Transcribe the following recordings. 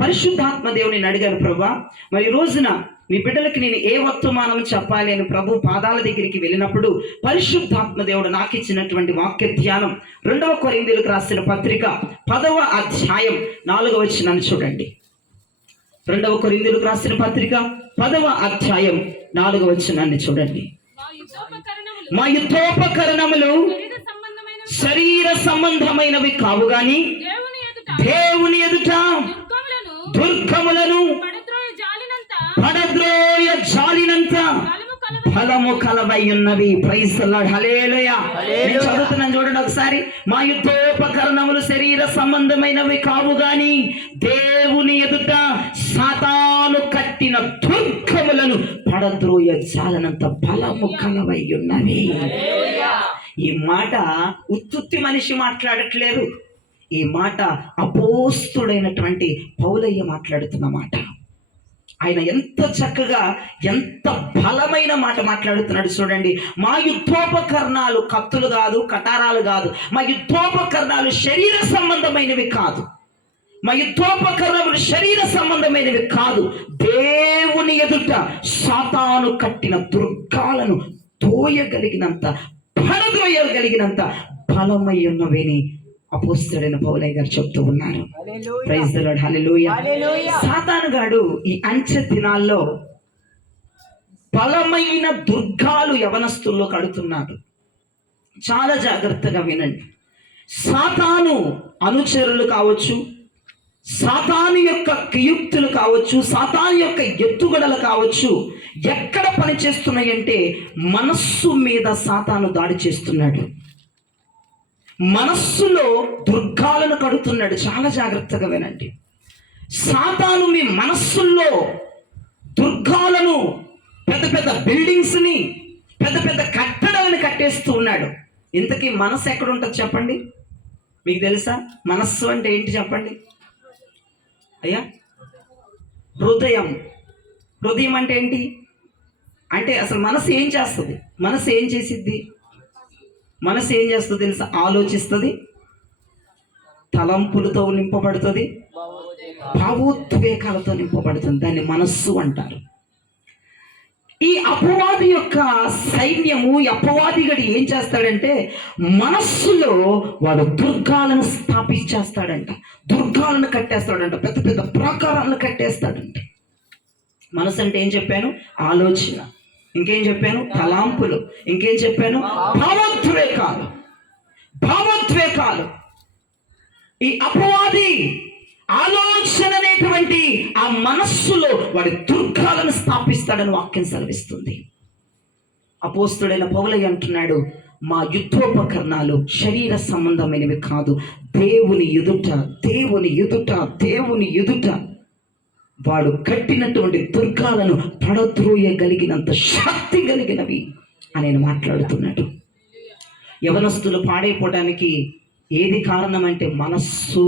పరిశుద్ధాత్మ దేవుని అడిగాను, ప్రభా మరి ఈ రోజున మీ బిడ్డలకి నేను ఏ వర్తమానం చెప్పాలి అని ప్రభు పాదాల దగ్గరికి వెళ్ళినప్పుడు పరిశుద్ధాత్మ దేవుడు నాకు ఇచ్చినటువంటి వాక్య ధ్యానం 2 కొరింథీయులకు రాసిన పత్రిక 10వ అధ్యాయం 4వ వచనాన్ని చూడండి. 2 కొరింథీయులకు రాసిన పత్రిక 10వ అధ్యాయం 4వ వచనాన్ని చూడండి. మా యుద్ధోపకరణములు శరీర సంబంధమైనవి కావు గాని దేవుని ఎదుట దుర్గములను పడద్రోయ జాలినంత ఫలము కలవై ఉన్నవి. ప్రైజ్ ది లార్డ్, హల్లెలూయా. నేను చదువుతున్నాను చూడండి ఒకసారి. మా యుద్ధోపకరణములు శరీర సంబంధమైనవి కావు గాని దేవుని ఎదుట సాతాను కట్టిన దుర్గములను పడద్రోయ జాలనంత ఫలము కలవై ఉన్నవి. ఈ మాట ఉత్తుత్తి మనిషి మాట్లాడట్లేదు. ఈ మాట అపోస్తుడైనటువంటి పౌలయ్య మాట్లాడుతున్న మాట. ఆయన ఎంత చక్కగా ఎంత బలమైన మాట మాట్లాడుతున్నాడు చూడండి. మా యుద్ధోపకరణాలు కత్తులు కాదు, కటారాలు కాదు. మా యుద్ధోపకరణాలు శరీర సంబంధమైనవి కాదు. మా యుద్ధోపకరణములు శరీర సంబంధమైనవి కాదు. దేవుని ఎదుట సాతాను కట్టిన దుర్గాలను తోయగలిగినంత, పడద్రోయగలిగినంత బలమై ఉన్నవేని అపోస్తలుడైన పౌలయ్య గారు చెప్తూ ఉన్నారు. ప్రైజ్ ది లార్డ్, హల్లెలూయా. సాతాను గాడు ఈ అంచె దినాల్లో బలమైన దుర్గాలు యవనస్తుల్లో కడుతున్నాడు. చాలా జాగ్రత్తగా వినండి. సాతాను అనుచరులు కావచ్చు, సాతాను యొక్క కుయుక్తులు కావచ్చు, సాతాను యొక్క ఎత్తుగడలు కావచ్చు, ఎక్కడ పనిచేస్తున్నాయంటే మనస్సు మీద సాతాను దాడి చేస్తున్నాడు. మనస్సులో దుర్గాలను కడుతున్నాడు. చాలా జాగ్రత్తగా వినండి. సాతాను మీ మనస్సుల్లో దుర్గాలను, పెద్ద పెద్ద బిల్డింగ్స్ని, పెద్ద పెద్ద కట్టడాలను కట్టేస్తూ ఉన్నాడు. ఇంతకీ మనస్సు ఎక్కడ ఉంటుంది చెప్పండి? మీకు తెలుసా మనస్సు అంటే ఏంటి చెప్పండి అయ్యా? హృదయం. హృదయం అంటే ఏంటి అంటే అసలు మనసు ఏం చేస్తుంది? మనసు ఏం చేసిద్ది? మనసు ఏం చేస్తుంది తెలుసా? ఆలోచిస్తుంది, తలంపులతో నింపబడుతుంది, భావోద్వేగాలతో నింపబడుతుంది. దాన్ని మనస్సు అంటారు. ఈ అపవాది యొక్క సైన్యము, ఈ అపవాది గడి ఏం చేస్తాడంటే మనస్సులో వాడు దుర్గాలను స్థాపించేస్తాడంట, దుర్గాలను కట్టేస్తాడంట, పెద్ద పెద్ద ప్రాకారాలను కట్టేస్తాడంట. మనసు అంటే ఏం చెప్పాను? ఆలోచన. ఇంకేం చెప్పాను? తలాంపులు. ఇంకేం చెప్పాను? భావోద్వేగాలు. భావోద్వేగాలు. ఈ అపవాది ఆలోచన అనేటువంటి ఆ మనస్సులో వాడి దుర్గాలను స్థాపిస్తాడని వాక్యం సెలవిస్తుంది. అపోస్తుడైన పౌలయ్య అంటున్నాడు, మా యుద్ధోపకరణాలు శరీర సంబంధమైనవి కాదు, దేవుని ఎదుట, దేవుని ఎదుట, దేవుని ఎదుట వాడు కట్టినటువంటి దుర్గాలను పడద్రోయగలిగినంత శక్తి కలిగినవి అని ఆయన మాట్లాడుతున్నాడు. యవనస్తులు పాడైపోవడానికి ఏది కారణం అంటే మనస్సు.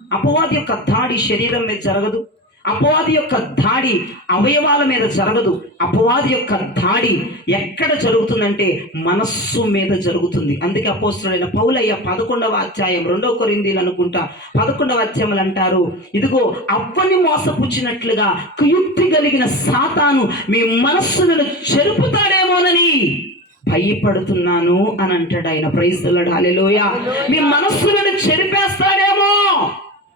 అపవాది యొక్క దాడి శరీరం మీద జరగదు, అపవాది యొక్క దాడి అవయవాల మీద జరగదు. అపవాది యొక్క దాడి ఎక్కడ జరుగుతుందంటే మనస్సు మీద జరుగుతుంది. అందుకే అపోస్తలుడైన పౌలయ్య 11వ అధ్యాయం 2 కొరింథీయులు అనుకుంటా 11వ అధ్యాయంలో అంటారు, ఇదిగో అవ్వని మోసపుచ్చినట్లుగా కుయుక్తి కలిగిన సాతాను మీ మనస్సులను చెరుపుతాడేమోనని భయపడుతున్నాను అని అంటాడు ఆయన. ప్రైజ్ ది లార్డ్, హల్లెలూయా. మీ మనస్సులను చెరిపేస్తాడేమో.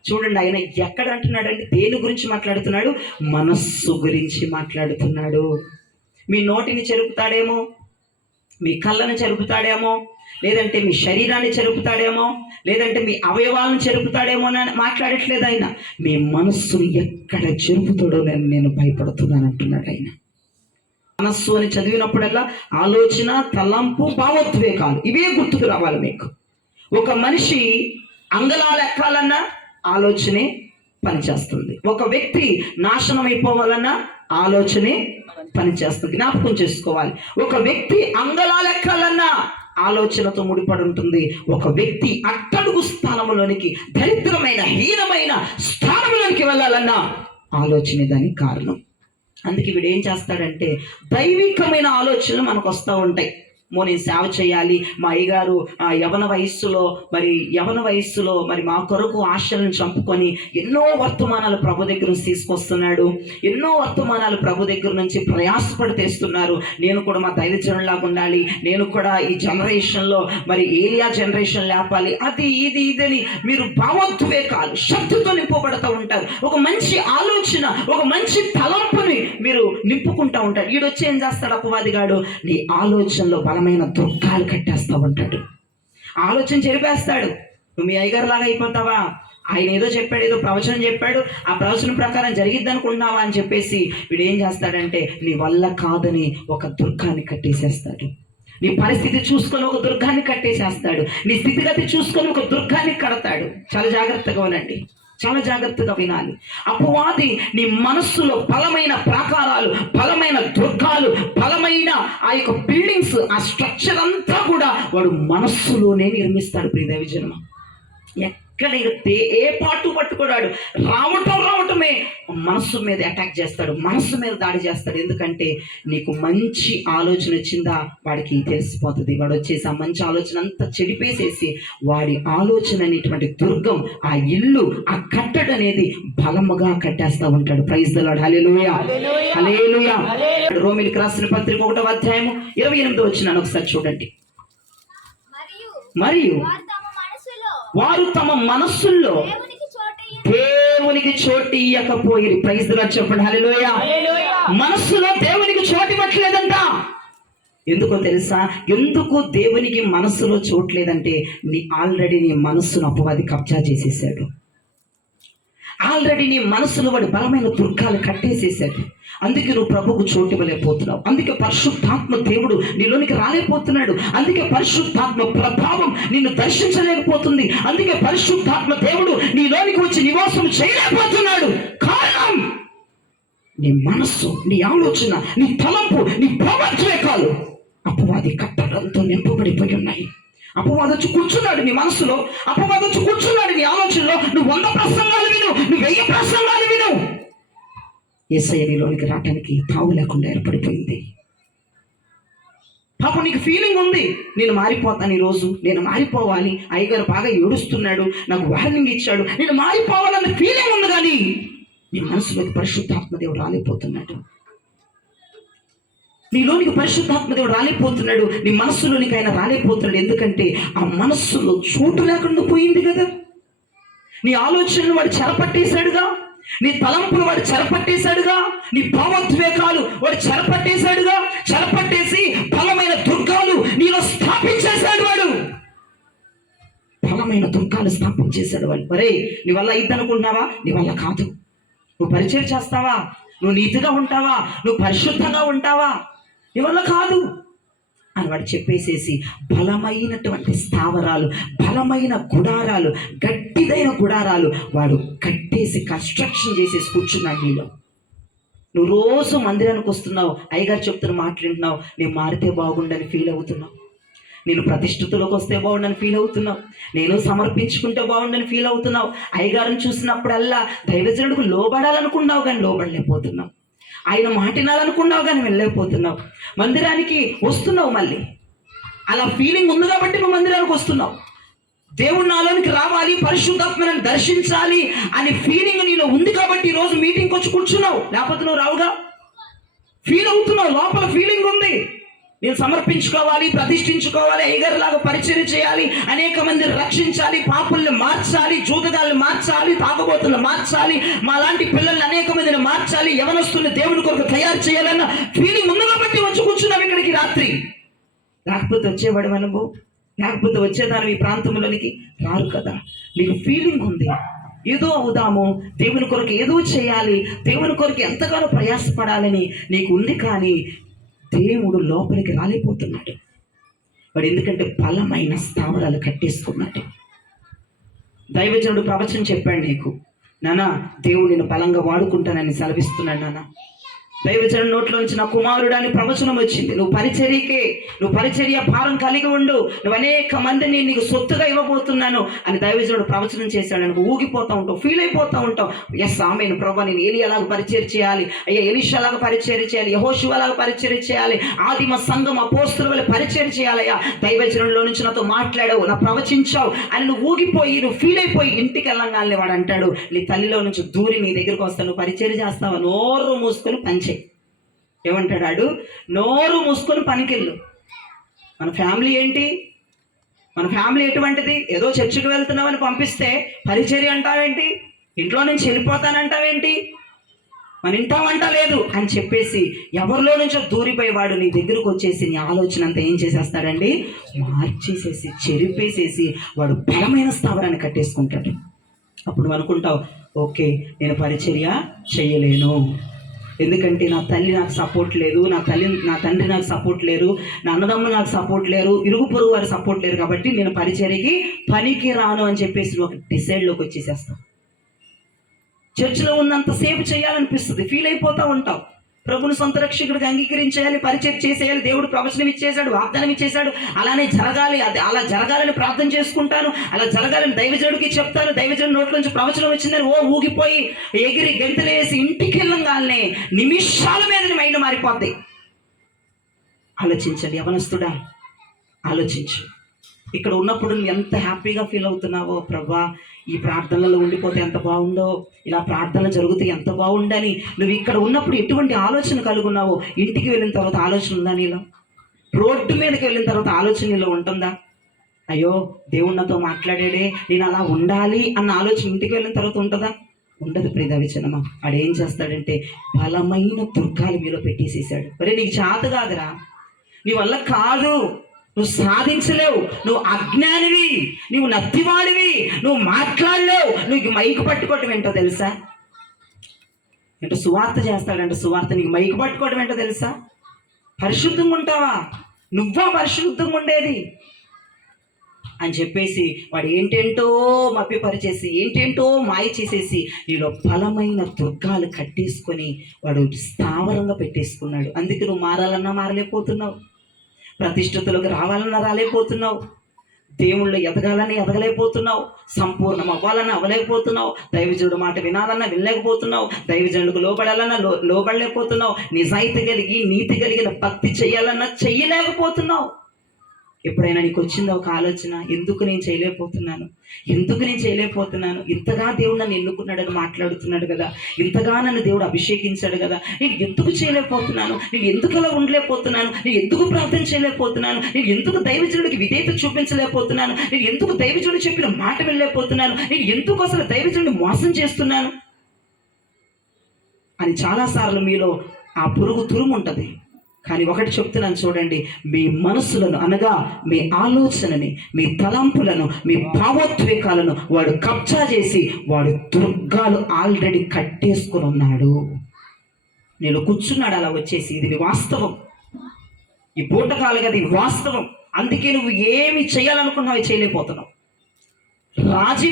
చూడండి, ఆయన ఎక్కడ అంటున్నాడంటే దేని గురించి మాట్లాడుతున్నాడు? మనస్సు గురించి మాట్లాడుతున్నాడు. మీ నోటిని చెరుపుతాడేమో, మీ కళ్ళను చెరుపుతాడేమో, లేదంటే మీ శరీరాన్ని చెరుపుతాడేమో, లేదంటే మీ అవయవాలను చెరుపుతాడేమో అని మాట్లాడట్లేదు ఆయన. మీ మనస్సును ఎక్కడ చెరుపుతాడో నేను భయపడుతున్నాను అంటున్నాడు ఆయన. మనస్సు అని చదివినప్పుడల్లా ఆలోచన, తలంపు, భావోద్వేగాలు ఇవే గుర్తుకు రావాలి మీకు. ఒక మనిషి అంగళాలు ఎక్కాలన్నా ఆలోచనే పనిచేస్తుంది. ఒక వ్యక్తి నాశనం అయిపోవాలన్నా ఆలోచనే పనిచేస్తుంది. జ్ఞాపకం చేసుకోవాలి. ఒక వ్యక్తి అంగళాలు ఎక్కాలన్నా ఆలోచనతో ముడిపడి ఉంటుంది. ఒక వ్యక్తి అట్టడుగు స్థానంలోనికి, దరిద్రమైన హీనమైన స్థానంలోనికి వెళ్ళాలన్నా ఆలోచనే దానికి కారణం. అందుకే వీడు ఏం చేస్తాడంటే దైవికమైన ఆలోచనలు మనకు వస్తూ ఉంటాయి. నేను సేవ చేయాలి, మా అయ్యగారు యవన వయస్సులో మరి మా కొరకు ఆశలను చంపుకొని ఎన్నో వర్తమానాలు ప్రభు దగ్గర నుంచి తీసుకొస్తున్నాడు, ఎన్నో వర్తమానాలు ప్రభు దగ్గర నుంచి ప్రయాసపడి తెస్తున్నారు. నేను కూడా మా దైవజనులాగా ఉండాలి, నేను కూడా ఈ జనరేషన్లో మరి ఏలియా జనరేషన్ లేపాలి, అది ఇది ఇదని మీరు భావోద్వేగాలు శక్తితో నింపబడుతూ ఉంటారు. ఒక మంచి ఆలోచన, ఒక మంచి తలంపుని మీరు నింపుకుంటూ ఉంటారు. ఈడొచ్చి ఏం చేస్తాడు అపవాదిగాడు? నీ ఆలోచనలో బలమైన దుర్గాలు కట్టేస్తూ ఉంటాడు, ఆలోచన చెరిపేస్తాడు. నువ్వు మీ అయ్యగారు లాగా అయిపోతావా, ఆయన ఏదో చెప్పాడు, ఏదో ప్రవచనం చెప్పాడు, ఆ ప్రవచనం ప్రకారం జరిగిద్ది అనుకుంటున్నావా అని చెప్పేసి వీడు ఏం చేస్తాడంటే నీ వల్ల కాదని ఒక దుర్గాన్ని కట్టేసేస్తాడు. నీ పరిస్థితి చూసుకొని ఒక దుర్గాన్ని కట్టేసేస్తాడు, నీ స్థితిగతి చూసుకొని ఒక దుర్గాన్ని కడతాడు. చాలా జాగ్రత్తగా ఉండండి, చాలా జాగ్రత్తగా వినాలి. అపవాది నీ మనస్సులో బలమైన ప్రాకారాలు, బలమైన దుర్గాలు, బలమైన ఆ యొక్క బిల్డింగ్స్, ఆ స్ట్రక్చర్ అంతా కూడా వాడు మనస్సులోనే నిర్మిస్తాడు. ప్రియ దైవజనమా, ఎక్కడ ఏ పాటు పట్టుకున్నాడు, రావటమే మనస్సు మీద అటాక్ చేస్తాడు, మనస్సు మీద దాడి చేస్తాడు. ఎందుకంటే నీకు మంచి ఆలోచన వచ్చిందా వాడికి తెలిసిపోతుంది. వాడు వచ్చేసి ఆ మంచి ఆలోచన అంతా చెడిపేసేసి వాడి ఆలోచన అనేటువంటి దుర్గం, ఆ ఇల్లు, ఆ కట్టడ అనేది బలముగా కట్టేస్తా ఉంటాడు. Praise the lord. Hallelujah, hallelujah. రోమీయులకు రాసిన పత్రిక 1వ అధ్యాయము 28వ వచనాన్ని ఒకసారి చూడండి. మరియు వారు తమ మనస్సుల్లో దేవునికి చోటు ఇయ్యకపోయిరి. ప్రైజ్ ది లార్డ్ చెప్పండి. హల్లెలూయా. మనస్సులో దేవునికి చోటు ఇవ్వట్లేదంట. ఎందుకో తెలుసా? ఎందుకు దేవునికి మనస్సులో చోట్లేదంటే ఆల్రెడీ నీ మనస్సును అపవాది కబ్జా చేసేసాడు. ఆల్రెడీ నీ మనసులో వాడి బలమైన దుర్గాలు కట్టేసేసాడు. అందుకే నువ్వు ప్రభుకు చోటు ఇవ్వలేకపోతున్నావు. అందుకే పరిశుద్ధాత్మ దేవుడు నీలోనికి రాలేకపోతున్నాడు. అందుకే పరిశుద్ధాత్మ ప్రభావం నిన్ను దర్శించలేకపోతుంది. అందుకే పరిశుద్ధాత్మ దేవుడు నీలోనికి వచ్చి నివాసం చేయలేకపోతున్నాడు. కారణం నీ మనస్సు, నీ ఆలోచన, నీ తలంపు, నీ భావోద్వేగాలు అపవాది కట్టడంతో నింపబడిపోయి ఉన్నాయి. అపవాది వచ్చి కూర్చున్నాడు నీ మనసులో, అపవాది వచ్చి కూర్చున్నాడు నీ ఆలోచనలో. నువ్వు 100 ప్రసంగాలు విను, నువ్వు 1000 ప్రసంగాలు విను, యేసయ్య నీలోనికి రావడానికి తావు లేకుండా ఏర్పడిపోయింది. పాపం నీకు ఫీలింగ్ ఉంది, నేను మారిపోతాను, ఈరోజు నేను మారిపోవాలి, అయ్యగారు బాగా ఏడుస్తున్నాడు, నాకు వార్నింగ్ ఇచ్చాడు, నేను మారిపోవాలన్న ఫీలింగ్ ఉంది. కానీ నీ మనసులోకి పరిశుద్ధాత్మ దేవుడు రాలేకపోతున్నాడు. నీలోనికి పరిశుద్ధాత్మ దేవుడు రాలేకపోతున్నాడు, నీ మనస్సులోనికి ఆయన రాలేకపోతున్నాడు. ఎందుకంటే ఆ మనస్సులో చోటు లేకుండా పోయింది కదా. నీ ఆలోచనలు వాడు చెరపట్టేశాడుగా, నీ తలంపులు వాడు చెరపట్టేశాడుగా, నీ భావోద్వేగాలు వాడు చెరపట్టేశాడుగా. చెరపట్టేసి బలమైన దుర్గాలు నీలో స్థాపించేశాడు వాడు. బలమైన దుర్గాలు స్థాపించేశాడు వాడు. మరే నీ వల్ల ఇద్దనుకుంటున్నావా? నీ వల్ల కాదు. నువ్వు పరిచయం చేస్తావా? నువ్వు నీతిగా ఉంటావా? నువ్వు పరిశుద్ధంగా ఉంటావా? నీ వల్ల కాదు అని వాడు చెప్పేసేసి బలమైనటువంటి స్థావరాలు, బలమైన గుడారాలు, గట్టిదైన గుడారాలు వాడు కట్టేసి కన్స్ట్రక్షన్ చేసేసి కూర్చున్నాడు నీలో. నువ్వు రోజు మందిరానికి వస్తున్నావు, అయ్యగారు చెప్తున్న మాట్లాడుతున్నావు, నేను మారితే బాగుండని ఫీల్ అవుతున్నావు, నేను ప్రతిష్ఠితులకు వస్తే బాగుండని ఫీల్ అవుతున్నావు, నేను సమర్పించుకుంటే బాగుండని ఫీల్ అవుతున్నావు, అయ్యగారిని చూసినప్పుడల్లా దైవజనుడికి లోబడాలనుకున్నావు కానీ లోబడలేకపోతున్నావు, ఆయన మాటినాలనుకున్నావు కానీ వెళ్ళలేకపోతున్నావు, మందిరానికి వస్తున్నావు మళ్ళీ అలా ఫీలింగ్ ఉంది కాబట్టి నువ్వు మందిరానికి వస్తున్నావు. దేవుడు నాలోనికి రావాలి, పరిశుద్ధాత్మను దర్శించాలి అని ఫీలింగ్ నీలో ఉంది కాబట్టి ఈరోజు మీటింగ్కి వచ్చి కూర్చున్నావు. లేకపోతే నువ్వు రావుగా. ఫీల్ అవుతున్నావు, లోపల ఫీలింగ్ ఉంది, నేను సమర్పించుకోవాలి, ప్రతిష్ఠించుకోవాలి, అయ్యగారిలాగా పరిచయం చేయాలి, అనేక మంది రక్షించాలి, పాపుల్ని మార్చాలి, జూదగాళ్ళని మార్చాలి, తాగుబోతులను మార్చాలి, మా లాంటి పిల్లల్ని అనేక మందిని మార్చాలి, యవనస్తుల్ని దేవుని కొరకు తయారు చేయాలన్న ఫీలింగ్ ఉంది కాబట్టి వచ్చి కూర్చున్నావు ఇక్కడికి రాత్రి. లేకపోతే వచ్చేవాడు అనుభవం, లేకపోతే వచ్చేదాన్ని ఈ ప్రాంతంలోనికి రారు కదా. నీకు ఫీలింగ్ ఉంది, ఏదో అవుదాము, దేవుని కొరకు ఏదో చేయాలి, దేవుని కొరకు ఎంతగానో ప్రయాసపడాలని నీకు ఉంది. కానీ దేవుడు లోపలికి రాలేకపోతున్నాడు వాడు. ఎందుకంటే బలమైన స్థావరాలు కట్టేసుకున్నాడు. దైవజనుడు ప్రవచనం చెప్పాడు నీకు, నాన్న దేవుడు నేను బలంగా వాడుకుంటానని సెలవిస్తున్నాడు. నాన్న దైవజనుడి నోట్లో నుంచి నా కుమారుడు అని ప్రవచనం వచ్చింది. నువ్వు పరిచర్య భారం కలిగి ఉండు, నువ్వు అనేక మందిని నీకు సొత్తుగా ఇవ్వబోతున్నాను అని దైవజనుడు ప్రవచనం చేశాడు. నువ్వు ఊగిపోతూ ఉంటావు, ఫీల్ అయిపోతూ ఉంటావు. ఎస్ ఆమెను ప్రభా, నేను ఏలియాలాగా పరిచర్య చేయాలి, అయ్యా ఎలీషాలాగా పరిచర్య చేయాలి, యెహోషువలాగా పరిచర్య చేయాలి, ఆదిమ సంఘం అపోస్తుల వలె పరిచర్య చేయాలయ్యా. దైవజనుడిలో నుంచి నాతో మాట్లాడావు, నా ప్రవచించావు అని నువ్వు ఊగిపోయి, నువ్వు ఫీల్ అయిపోయి ఇంటికి వెళ్ళంగానే వాడు అంటాడు, నీ తల్లిలో నుంచి దూరి నీ దగ్గరకు వస్తాను, నువ్వు పరిచర్య చేస్తావా, నోరు మూసుకొని పనిచేయి. ఏమంటాడు? నోరు మూసుకొని పనికెళ్ళు. మన ఫ్యామిలీ ఏంటి? మన ఫ్యామిలీ ఎటువంటిది? ఏదో చర్చికి వెళ్తున్నామని పంపిస్తే పరిచర్య అంటావేంటి? ఇంట్లో నుంచి వెళ్ళిపోతానంటావేంటి? మన ఇంటా వంట లేదు అని చెప్పేసి ఎవరిలో నుంచో దూరిపోయేవాడు నీ దగ్గరకు వచ్చేసి నీ ఆలోచన అంతా ఏం చేసేస్తాడండి? మార్చేసేసి, చెరిపేసేసి వాడు బలమైన స్థావరాన్ని కట్టేసుకుంటాడు. అప్పుడు అనుకుంటావు, ఓకే నేను పరిచర్య చేయలేను, ఎందుకంటే నా తల్లి నాకు సపోర్ట్ లేదు, నా తండ్రి నాకు సపోర్ట్ లేరు, నా అన్నదమ్ములు నాకు సపోర్ట్ లేరు, ఇరుగు పొరుగు వారు సపోర్ట్ లేరు, కాబట్టి నేను పరిచర్యకి పనికి రాను అని చెప్పేసి ఒక డిసైడ్లోకి వచ్చేసేస్తాం. చర్చిలో ఉన్నంతసేపు చేయాలనిపిస్తుంది, ఫీల్ అయిపోతూ ఉంటావు. ప్రభుని సొంత రక్షకుడికి అంగీకరించేయాలి, పరిచయం చేసేయాలి, దేవుడు ప్రవచనం ఇచ్చేశాడు, వాగ్దానం ఇచ్చేశాడు, అలానే జరగాలి, అది అలా జరగాలని ప్రార్థన చేసుకుంటాను, అలా జరగాలని దైవజనుడికి చెప్తాను. దైవజనుడి నోట్ల నుంచి ప్రవచనం వచ్చిందని ఊగిపోయి ఎగిరి గెంతులేసి ఇంటికి వెళ్ళంగానే నిమిషాల మీద మైండ్ మారిపోద్ది. ఆలోచించండి యవనస్తుడా, ఆలోచించు. ఇక్కడ ఉన్నప్పుడు నువ్వు ఎంత హ్యాపీగా ఫీల్ అవుతున్నావో, ప్రభా ఈ ప్రార్థనలలో ఉండిపోతే ఎంత బాగుండో, ఇలా ప్రార్థన జరిగితే ఎంత బాగుండని నువ్వు ఇక్కడ ఉన్నప్పుడు ఎటువంటి ఆలోచన కలుగున్నావో, ఇంటికి వెళ్ళిన తర్వాత ఆలోచన ఉందా నీలో? రోడ్డు మీదకి వెళ్ళిన తర్వాత ఆలోచన నీలో ఉంటుందా? అయ్యో దేవుడు నాతో మాట్లాడాడే, నేను అలా ఉండాలి అన్న ఆలోచన ఇంటికి వెళ్ళిన తర్వాత ఉంటుందా? ఉండదు. ప్రియదవిచనమా, ఆడేం చేస్తాడంటే బలమైన దుర్గాలు మీలో పెట్టేసేసాడు. మరి నీకు చేత కాదురా, నీ వల్ల కాదు, నువ్వు సాధించలేవు, నువ్వు అజ్ఞానివి, నువ్వు నత్తివాడివి, నువ్వు మాట్లాడలేవు, నువ్వు మైకు పట్టుకోవటం ఏంటో తెలుసా? ఏంటో సువార్త చేస్తాడంటే సువార్త, నీకు మైకు పట్టుకోవటం ఏంటో తెలుసా? పరిశుద్ధంగా ఉంటావా? నువ్వా పరిశుద్ధంగా ఉండేది అని చెప్పేసి వాడు ఏంటేంటో మభ్యపరిచేసి, ఏంటేంటో మాయ చేసేసి నీలో బలమైన దుర్గాలు కట్టేసుకొని వాడు స్థావరంగా పెట్టేసుకున్నాడు. అందుకే నువ్వు మారాలన్నా మారలేకపోతున్నావు, ప్రతిష్ఠతలోకి రావాలన్నా రాలేకపోతున్నావు, దేవుళ్ళు ఎదగాలని ఎదగలేకపోతున్నావు, సంపూర్ణం అవ్వాలని అవ్వలేకపోతున్నావు, దైవజనుడు మాట వినాలన్నా వినలేకపోతున్నావు, దైవజనుడికి లోబడాలన్నా లోబడలేకపోతున్నావు, నిజాయితీ కలిగి నీతి కలిగిన భక్తి చేయాలన్నా చెయ్యలేకపోతున్నావు. ఎప్పుడైనా నీకు వచ్చిందో ఒక ఆలోచన, ఎందుకు నేను చేయలేకపోతున్నాను, ఇంతగా దేవుడు నన్ను ఎన్నుకున్నాడని మాట్లాడుతున్నాడు కదా, ఇంతగా నన్ను దేవుడు అభిషేకించాడు కదా, నేను ఎందుకు చేయలేకపోతున్నాను, నేను ఎందుకు అలా ఉండలేకపోతున్నాను, నేను ఎందుకు ప్రార్థన చేయలేకపోతున్నాను, నేను ఎందుకు దైవజనుడికి విధేయత చూపించలేకపోతున్నాను, నేను ఎందుకు దైవజనుడు చెప్పిన మాట వెళ్ళలేకపోతున్నాను, నేను ఎందుకు అసలు దైవజనుడిని మోసం చేస్తున్నాను అని చాలాసార్లు మీలో ఆ పురుగు తురుముంటుంది. కానీ ఒకటి చెప్తున్నాను చూడండి, మీ మనసులను అనగా మీ ఆలోచనని, మీ తలంపులను, మీ భావోద్వేగాలను వాడు కబ్జా చేసి వాడు దుర్గాలు ఆల్రెడీ కట్టేసుకుని ఉన్నాడు. నేను కూర్చున్నాడు అలా వచ్చేసి, ఇది వాస్తవం, ఈ బూటకాలుగా అది వాస్తవం. అందుకే నువ్వు ఏమి చేయాలనుకున్నావు చేయలేకపోతున్నావు, రాజీ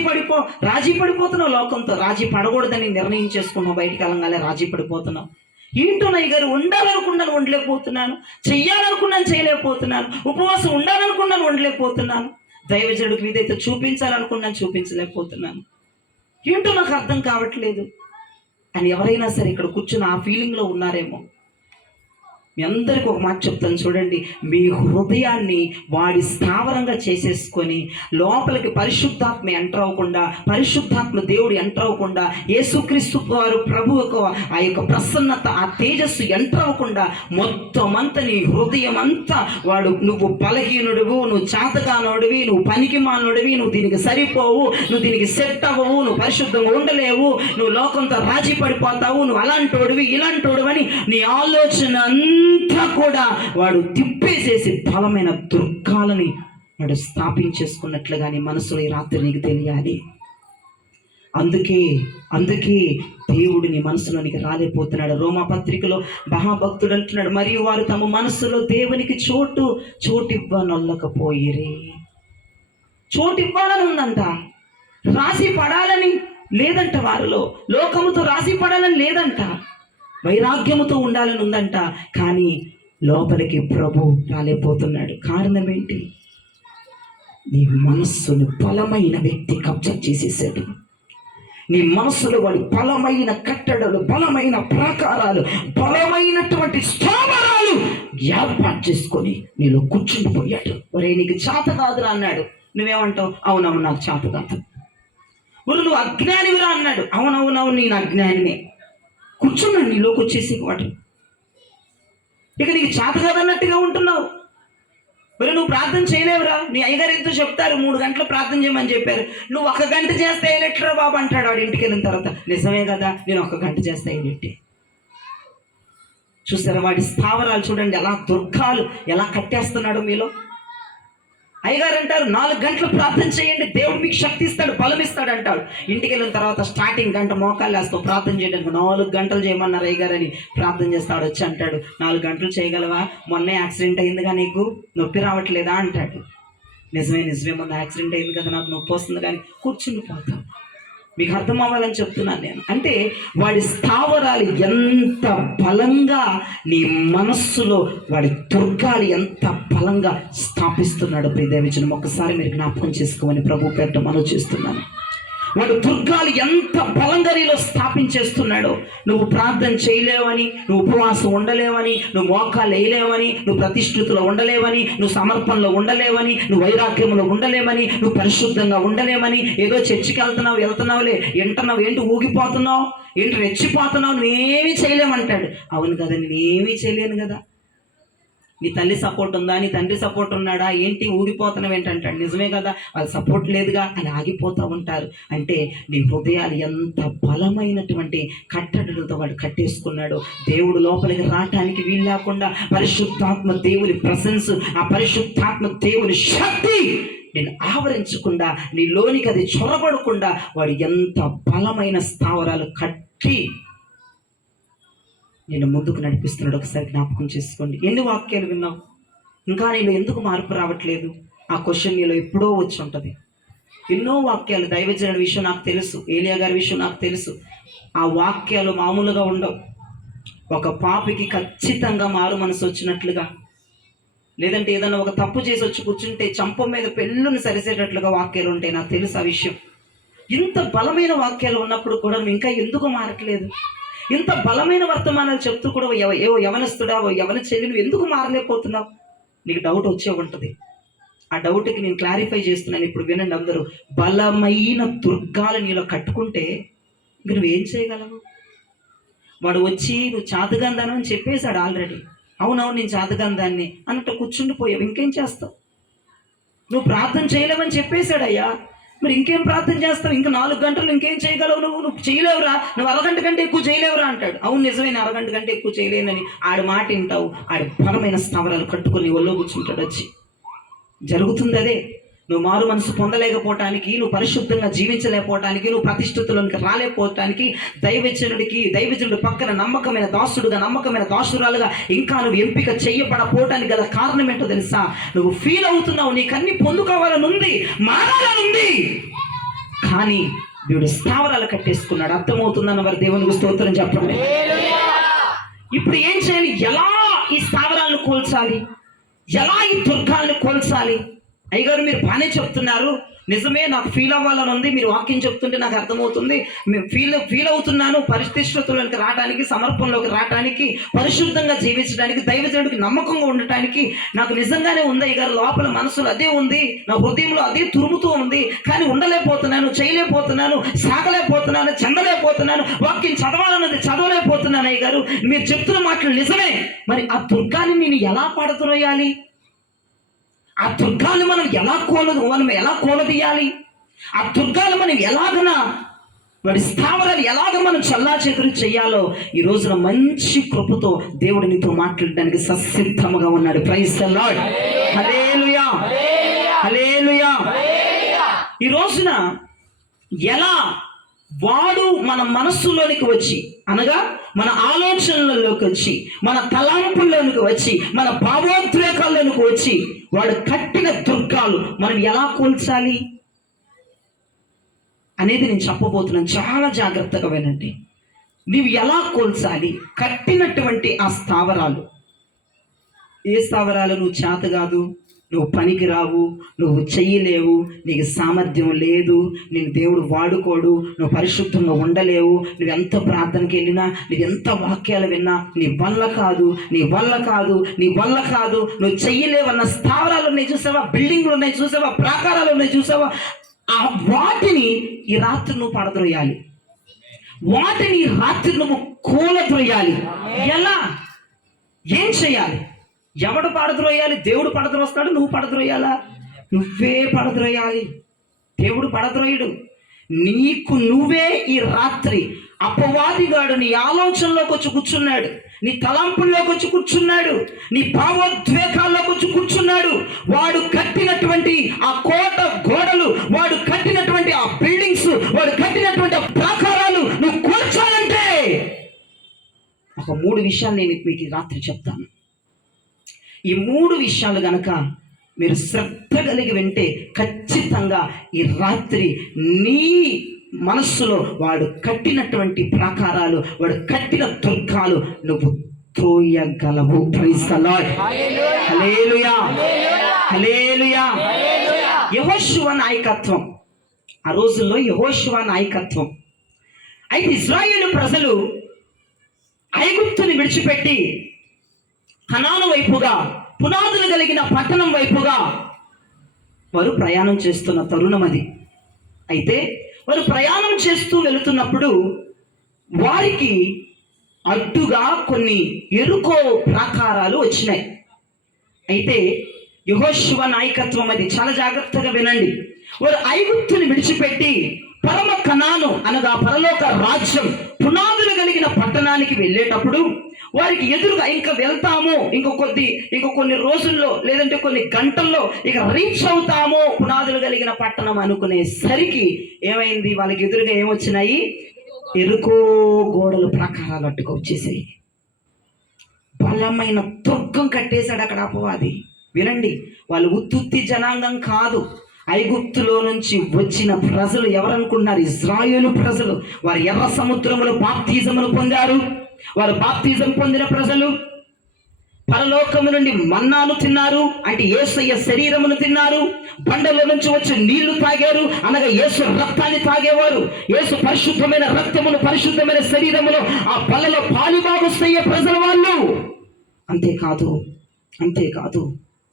పడిపోతున్నావు లోకంతో, రాజీ పడకూడదని నిర్ణయం చేసుకున్నావు, బయటికి వెళ్ళగానే రాజీ పడిపోతున్నావు. ఏంటో నయ్య గారు, ఉండాలనుకున్నాను ఉండలేకపోతున్నాను, చెయ్యాలనుకున్నాను చేయలేకపోతున్నాను, ఉపవాసం ఉండాలనుకున్నాను ఉండలేకపోతున్నాను, దైవజనుడికి విధేయత చూపించాలనుకున్నాను చూపించలేకపోతున్నాను, ఏంటో నాకు అర్థం కావట్లేదు అని ఎవరైనా సరే ఇక్కడ కూర్చుని ఆ ఫీలింగ్లో ఉన్నారేమో. మీ అందరికీ ఒక మాట చెప్తాను చూడండి, మీ హృదయాన్ని వాడి స్థావరంగా చేసేసుకొని లోపలికి పరిశుద్ధాత్మ ఎంటర్ అవ్వకుండా, పరిశుద్ధాత్మ దేవుడు ఎంటర్ అవ్వకుండా, యేసుక్రీస్తు వారు ప్రభు ఆ యొక్క ప్రసన్నత, ఆ తేజస్సు ఎంటర్ అవ్వకుండా మొత్తం అంతా నీ హృదయం అంతా వాడు నువ్వు బలహీనుడివు, నువ్వు చేతగానోడివి, నువ్వు పనికిమానుడివి, నువ్వు దీనికి సరిపోవు, నువ్వు దీనికి సెట్ అవ్వవు, నువ్వు పరిశుద్ధంగా ఉండలేవు, నువ్వు లోకంతో రాజీ పడిపోతావు, నువ్వు అలాంటోడివి ఇలాంటోడివి అని నీ ఆలోచన అంతా కూడా వాడు తిప్పేసేసి బలమైన దుర్గాలని వాడు స్థాపించేసుకున్నట్లుగా నీ మనసులో ఈ రాత్రి నీకు తెలియాలి. అందుకే దేవుడు నీ మనసులోనికి రాలేకపోతున్నాడు. రోమా పత్రికలో మహాభక్తుడు అంటున్నాడు, మరియు వారు తమ మనసులో దేవునికి చోటివ్వనొల్లకపోయిరి. చోటివ్వాలని ఉందంట, రాసి పడాలని లేదంట, వారిలో లోకముతో రాసి పడాలని లేదంట, వైరాగ్యముతో ఉండాలని ఉందంట, కానీ లోపలికి ప్రభు రాలేకపోతున్నాడు. కారణం ఏంటి? నీ మనస్సును బలమైన వ్యక్తి కబ్జా చేసేసాడు. నీ మనస్సులో వాడి బలమైన కట్టడలు, బలమైన ప్రాకారాలు, బలమైనటువంటి స్థావరాలు ఏర్పాటు చేసుకొని నీలో కూర్చుండిపోయాడు. ఒరే నీకు చేత కాదురా అన్నాడు, నువ్వేమంటావు? అవునవును నాకు చేత కాదు. నువ్వు అజ్ఞానివిరా అన్నాడు, అవునవునవును నేను అజ్ఞానినే. కూర్చున్నాడు నీలోకి వచ్చేసి వాడు. ఇక నీకు చేత కాదన్నట్టుగా ఉంటున్నావు. మరి నువ్వు ప్రార్థన చేయలేవురా? నీ అయ్యగారు ఎంతో చెప్తారు, 3 గంటలు ప్రార్థన చేయమని చెప్పారు, నువ్వు 1 గంట చేస్తే అయ్యేట్రా బాబు అంటాడు వాడు ఇంటికి వెళ్ళిన తర్వాత. నిజమే కదా, నేను 1 గంట చేస్తే అయ్యేట్టే. చూసారా వాడి స్థావరాలు చూడండి, ఎలా దుర్గాలు ఎలా కట్టేస్తున్నాడు మీలో. అయ్యగారు అంటారు 4 గంటలు ప్రార్థన చేయండి, దేవుడు మీకు శక్తి ఇస్తాడు, బలం ఇస్తాడు అంటాడు. ఇంటికి వెళ్ళిన తర్వాత స్టార్టింగ్ గంట మోకాలు వేస్తావు ప్రార్థన చేయడానికి. 4 గంటలు చేయమన్నారు అయ్యగారు అని ప్రార్థన చేస్తాడు. వచ్చి అంటాడు 4 గంటలు చేయగలవా? మొన్నే యాక్సిడెంట్ అయిందిగా, నీకు నొప్పి రావట్లేదా అంటాడు. నిజమే మొన్న యాక్సిడెంట్ అయింది కదా, నాకు నొప్పి వస్తుంది, కానీ కూర్చుండిపోతాం. మీకు అర్థం అవ్వాలని చెప్తున్నాను నేను. అంటే వాడి స్థావరాలు ఎంత బలంగా నీ మనస్సులో వాడి దుర్గాలు ఎంత బలంగా స్థాపిస్తున్నాడు. ప్రియదేవజనం ఒక్కసారి మీరు జ్ఞాపకం చేసుకోమని ప్రభు పేరిట మనవి చేస్తున్నాను. వాడు దుర్గాలు ఎంత బలంగా నీలో స్థాపించేస్తున్నాడో. నువ్వు ప్రార్థన చేయలేవని, నువ్వు ఉపవాసం ఉండలేవని, నువ్వు మోకాలు వేయలేవని, నువ్వు ప్రతిష్ఠితులో ఉండలేవని, నువ్వు సమర్పణలో ఉండలేవని, నువ్వు వైరాగ్యంలో ఉండలేవని, నువ్వు పరిశుద్ధంగా ఉండలేవని, ఏదో చర్చికి వెళ్తున్నావులే, వింటున్నావు, ఏంటి ఊగిపోతున్నావు, ఏంటి రెచ్చిపోతున్నావు, నువ్వేమీ చేయలేమంటాడు. అవును కదా, నేనేమీ చేయలేను కదా. నీ తల్లి సపోర్ట్ ఉందా, నీ తండ్రి సపోర్ట్ ఉన్నాడా, ఏంటి ఊగిపోతున్నావు ఏంటంటాడు. నిజమే కదా, వాళ్ళ సపోర్ట్ లేదుగా అని ఆగిపోతూ ఉంటారు. అంటే నీ హృదయాలు ఎంత బలమైనటువంటి కట్టడలతో వాడు కట్టేసుకున్నాడు. దేవుడు లోపలికి రావటానికి వీలు లేకుండా పరిశుద్ధాత్మ దేవుని ప్రెసెన్స్, ఆ పరిశుద్ధాత్మ దేవుని శక్తి నేను ఆవరించకుండా, నీ లోనికి అది చొరబడకుండా వాడు ఎంత బలమైన స్థావరాలు కట్టి నేను ముందుకు నడిపిస్తున్నాడు. ఒకసారి జ్ఞాపకం చేసుకోండి. ఎన్ని వాక్యాలు విన్నావు, ఇంకా నీలో ఎందుకు మార్పు రావట్లేదు? ఆ క్వశ్చన్ నీలో ఎప్పుడో వచ్చి ఉంటుంది. ఎన్నో వాక్యాలు, దైవజనుడి విషయం నాకు తెలుసు, ఏలియా గారి విషయం నాకు తెలుసు. ఆ వాక్యాలు మామూలుగా ఉండవు. ఒక పాపికి ఖచ్చితంగా మారు మనసు వచ్చినట్లుగా, లేదంటే ఏదైనా ఒక తప్పు చేసి వచ్చి కూర్చుంటే చంప మీద పెళ్ళుని సరిసేటట్లుగా వాక్యాలు ఉంటాయి. నాకు తెలుసు ఆ విషయం. ఇంత బలమైన వాక్యాలు ఉన్నప్పుడు కూడా నువ్వు ఇంకా ఎందుకు మారట్లేదు? ఇంత బలమైన వర్తమానాలు చెప్తూ కూడా యవనస్తుడా, యవన చెల్లి, నువ్వు ఎందుకు మారలేకపోతున్నావు? నీకు డౌట్ వచ్చే ఉంటుంది. ఆ డౌట్కి నేను క్లారిఫై చేస్తున్నాను. ఇప్పుడు వినండి అందరూ. బలమైన దుర్గాలు నీలో కట్టుకుంటే ఇంక నువ్వేం చేయగలవు? వాడు వచ్చి నువ్వు చాతగంధాను అని చెప్పేశాడు ఆల్రెడీ. అవునవును నేను చాతగంధాన్ని అన్నట్టు కూర్చుండిపోయావు, ఇంకేం చేస్తావు? నువ్వు ప్రార్థన చేయలేవని చెప్పేశాడయ్యా, మరి ఇంకేం ప్రార్థన చేస్తావు? ఇంకా 4 గంటలు ఇంకేం చేయగలవు? నువ్వు చేయలేవురా, నువ్వు 1 గంట కంటే ఎక్కువ చేయలేవురా అంటాడు. అవును నిజమే, 1 గంట కంటే ఎక్కువ చేయలేనని ఆడి మాట వింటావు. ఆడి బలమైన స్థావరాలు కట్టుకొని ఒళ్ళో కూర్చుంటాడు. వచ్చి జరుగుతుంది అదే. నువ్వు మారు మనసు పొందలేకపోవటానికి, నువ్వు పరిశుద్ధంగా జీవించలేకపోవటానికి, నువ్వు ప్రతిష్ఠితులకు రాలేకపోవటానికి, దైవజనుడు పక్కన నమ్మకమైన దాసుడుగా, నమ్మకమైన దాసురాలుగా ఇంకా నువ్వు ఎంపిక చేయబడపోవటానికి గల కారణం ఏంటో తెలుసా? నువ్వు ఫీల్ అవుతున్నావు, నీకు అన్ని పొందుకోవాలని ఉంది, మారాలనుంది, కానీ దేవుడు స్థావరాలు కట్టేసుకున్నాడు. అర్థమవుతుందన్న వారు దేవునికి స్తోత్రం చెప్పండి. ఇప్పుడు ఏం చేయాలి? ఎలా ఈ స్థావరాలను కోల్చాలి? ఎలా ఈ దుర్గాలను కోల్చాలి? అయ్యగారు మీరు బాగానే చెప్తున్నారు, నిజమే, నాకు ఫీల్ అవ్వాలని ఉంది, మీరు వాక్యం చెప్తుంటే నాకు అర్థమవుతుంది, మేము ఫీల్ అవుతున్నాను. పరిశుద్ధతలోకి రావడానికి, సమర్పణలోకి రావడానికి, పరిశుద్ధంగా జీవించడానికి, దైవజనుడికి నమ్మకంగా ఉండటానికి నాకు నిజంగానే ఉంది అయ్యగారు. లోపల మనసులో అదే ఉంది, నా హృదయంలో అదే తురుముతూ ఉంది, కానీ ఉండలేకపోతున్నాను, చేయలేకపోతున్నాను, సాగలేకపోతున్నాను, చెందలేకపోతున్నాను, వాక్యం చదవాలన్నది చదవలేకపోతున్నాను. అయ్యగారు మీరు చెప్తున్న మాటలు నిజమే, మరి ఆ దుర్గాన్ని నేను ఎలా పడతరోయాలి? ఆ దుర్గాలు మనం ఎలా కూలదీయాలి? ఆ దుర్గాలు మనం ఎలాగనా వాడి స్థావరాలు ఎలాగ మనం చల్లాచెదురు చెయ్యాలో ఈ రోజున మంచి కృపతో దేవుడు నీతో మాట్లాడడానికి ససిద్ధముగా ఉన్నాడు. Praise the lord. Hallelujah, hallelujah. ఈ రోజున ఎలా వాడు మన మనస్సులోనికి వచ్చి, అనగా మన ఆలోచనలలోకి వచ్చి, మన తలాంపుల్లోనికి వచ్చి, మన భావోద్రేకాల్లోనికి వచ్చి వాడు కట్టిన దుర్గాలు మనం ఎలా కూల్చాలి అనేది నేను చెప్పబోతున్నాను. చాలా జాగ్రత్తగా వినండి. నీవు ఎలా కోల్చాలి? కట్టినటువంటి ఆ స్థావరాలు, ఏ స్థావరాలు నువ్వు చేత కాదు, నువ్వు పనికి రావు, నువ్వు చెయ్యలేవు, నీకు సామర్థ్యం లేదు, నేను దేవుడు వాడుకోడు, నువ్వు పరిశుద్ధంగా ఉండలేవు, నువ్వెంత ప్రార్థనకి వెళ్ళినా, నువ్వెంత వాక్యాలు విన్నా నీ వల్ల కాదు, నీ వల్ల కాదు, నీ వల్ల కాదు, నువ్వు చెయ్యలేవన్న స్థావరాలు ఉన్నాయి చూసావా, బిల్డింగ్లు ఉన్నాయి చూసావా, ప్రాకారాలు ఉన్నాయి చూసావా, ఆ వాటిని ఈ రాత్రి నువ్వు పడద్రోయాలి. వాటిని ఈ రాత్రి నువ్వు కూలద్రోయాలి. ఎలా? ఏం చేయాలి? ఎవడు పడద్రోయాలి? దేవుడు పడద్రోస్తాడు, నువ్వు పడద్రోయాలా? నువ్వే పడద్రోయాలి. దేవుడు పడద్రోయుడు. నీకు నువ్వే ఈ రాత్రి అపవాదిగాడు నీ ఆలోచనలోకి వచ్చి కూర్చున్నాడు, నీ తలంపుల్లోకి వచ్చి కూర్చున్నాడు, నీ భావోద్వేగాల్లోకి వచ్చి కూర్చున్నాడు. వాడు కట్టినటువంటి ఆ కోట గోడలు, వాడు కట్టినటువంటి ఆ బిల్డింగ్స్, వాడు కట్టినటువంటి ఆ ప్రాకారాలు నువ్వు కూర్చోాలంటే ఒక 3 విషయాలు నేను మీకు రాత్రి చెప్తాను. ఈ 3 విషయాలు గనక మీరు శ్రద్ధ కలిగి వింటే ఖచ్చితంగా ఈ రాత్రి నీ మనస్సులో వాడు కట్టినటువంటి ప్రాకారాలు, వాడు కట్టిన దుర్గాలు నువ్వు త్రోయగలవు. Praise the lord. Hallelujah, hallelujah. యెహోషువ నాయకత్వం, ఆ రోజుల్లో యెహోషువ నాయకత్వం. అయితే ఇశ్రాయేలు ప్రజలు ఐగుప్తుని విడిచిపెట్టి కనాను వైపుగా, పునాదులు కలిగిన పట్టణం వైపుగా వారు ప్రయాణం చేస్తున్న తరుణం అది. అయితే వారు ప్రయాణం చేస్తూ వెళుతున్నప్పుడు వారికి అడ్డుగా కొన్ని ఎరుకో ప్రాకారాలు వచ్చినాయి. అయితే యెహోషువ నాయకత్వం అది. చాలా జాగ్రత్తగా వినండి. వారు ఐగుప్తుని విడిచిపెట్టి పరమ కనాను అనగా పరలోక రాజ్యం, పునాదులు కలిగిన పట్టణానికి వెళ్ళేటప్పుడు వారికి ఎదురుగా ఇంకా వెళ్తాము, ఇంకో కొన్ని రోజుల్లో లేదంటే కొన్ని గంటల్లో ఇక రీచ్ అవుతాము పునాదులు కలిగిన పట్టణం అనుకునేసరికి ఏమైంది? వాళ్ళకి ఎదురుగా ఏమొచ్చినాయి? ఎరుకో గోడలు, ప్రాకారాలు అడ్డుకు వచ్చేసాయి. బలమైన దుర్గం కట్టేశాడు అక్కడ అపవాది. వినండి, వాళ్ళు ఉత్తుత్తి జనాంగం కాదు. ఐగుప్తులో నుంచి వచ్చిన ప్రజలు ఎవరనుకుంటున్నారు? ఇశ్రాయేలు ప్రజలు. వారు ఎర్ర సముద్రములో బాప్తిజమును పొందారు. వారు బాప్తిజం పొందిన ప్రజలు. పరలోకము నుండి మన్నాను తిన్నారు, అంటే యేసయ్య శరీరమును తిన్నారు. బండలో నుంచి వచ్చి నీళ్లు తాగారు, అనగా యేసు రక్తాన్ని తాగేవారు. యేసు పరిశుద్ధమైన రక్తమును, పరిశుద్ధమైన శరీరమును ఆ బలలో పాలుభాగొస్తయ్యే ప్రజల వాళ్ళు.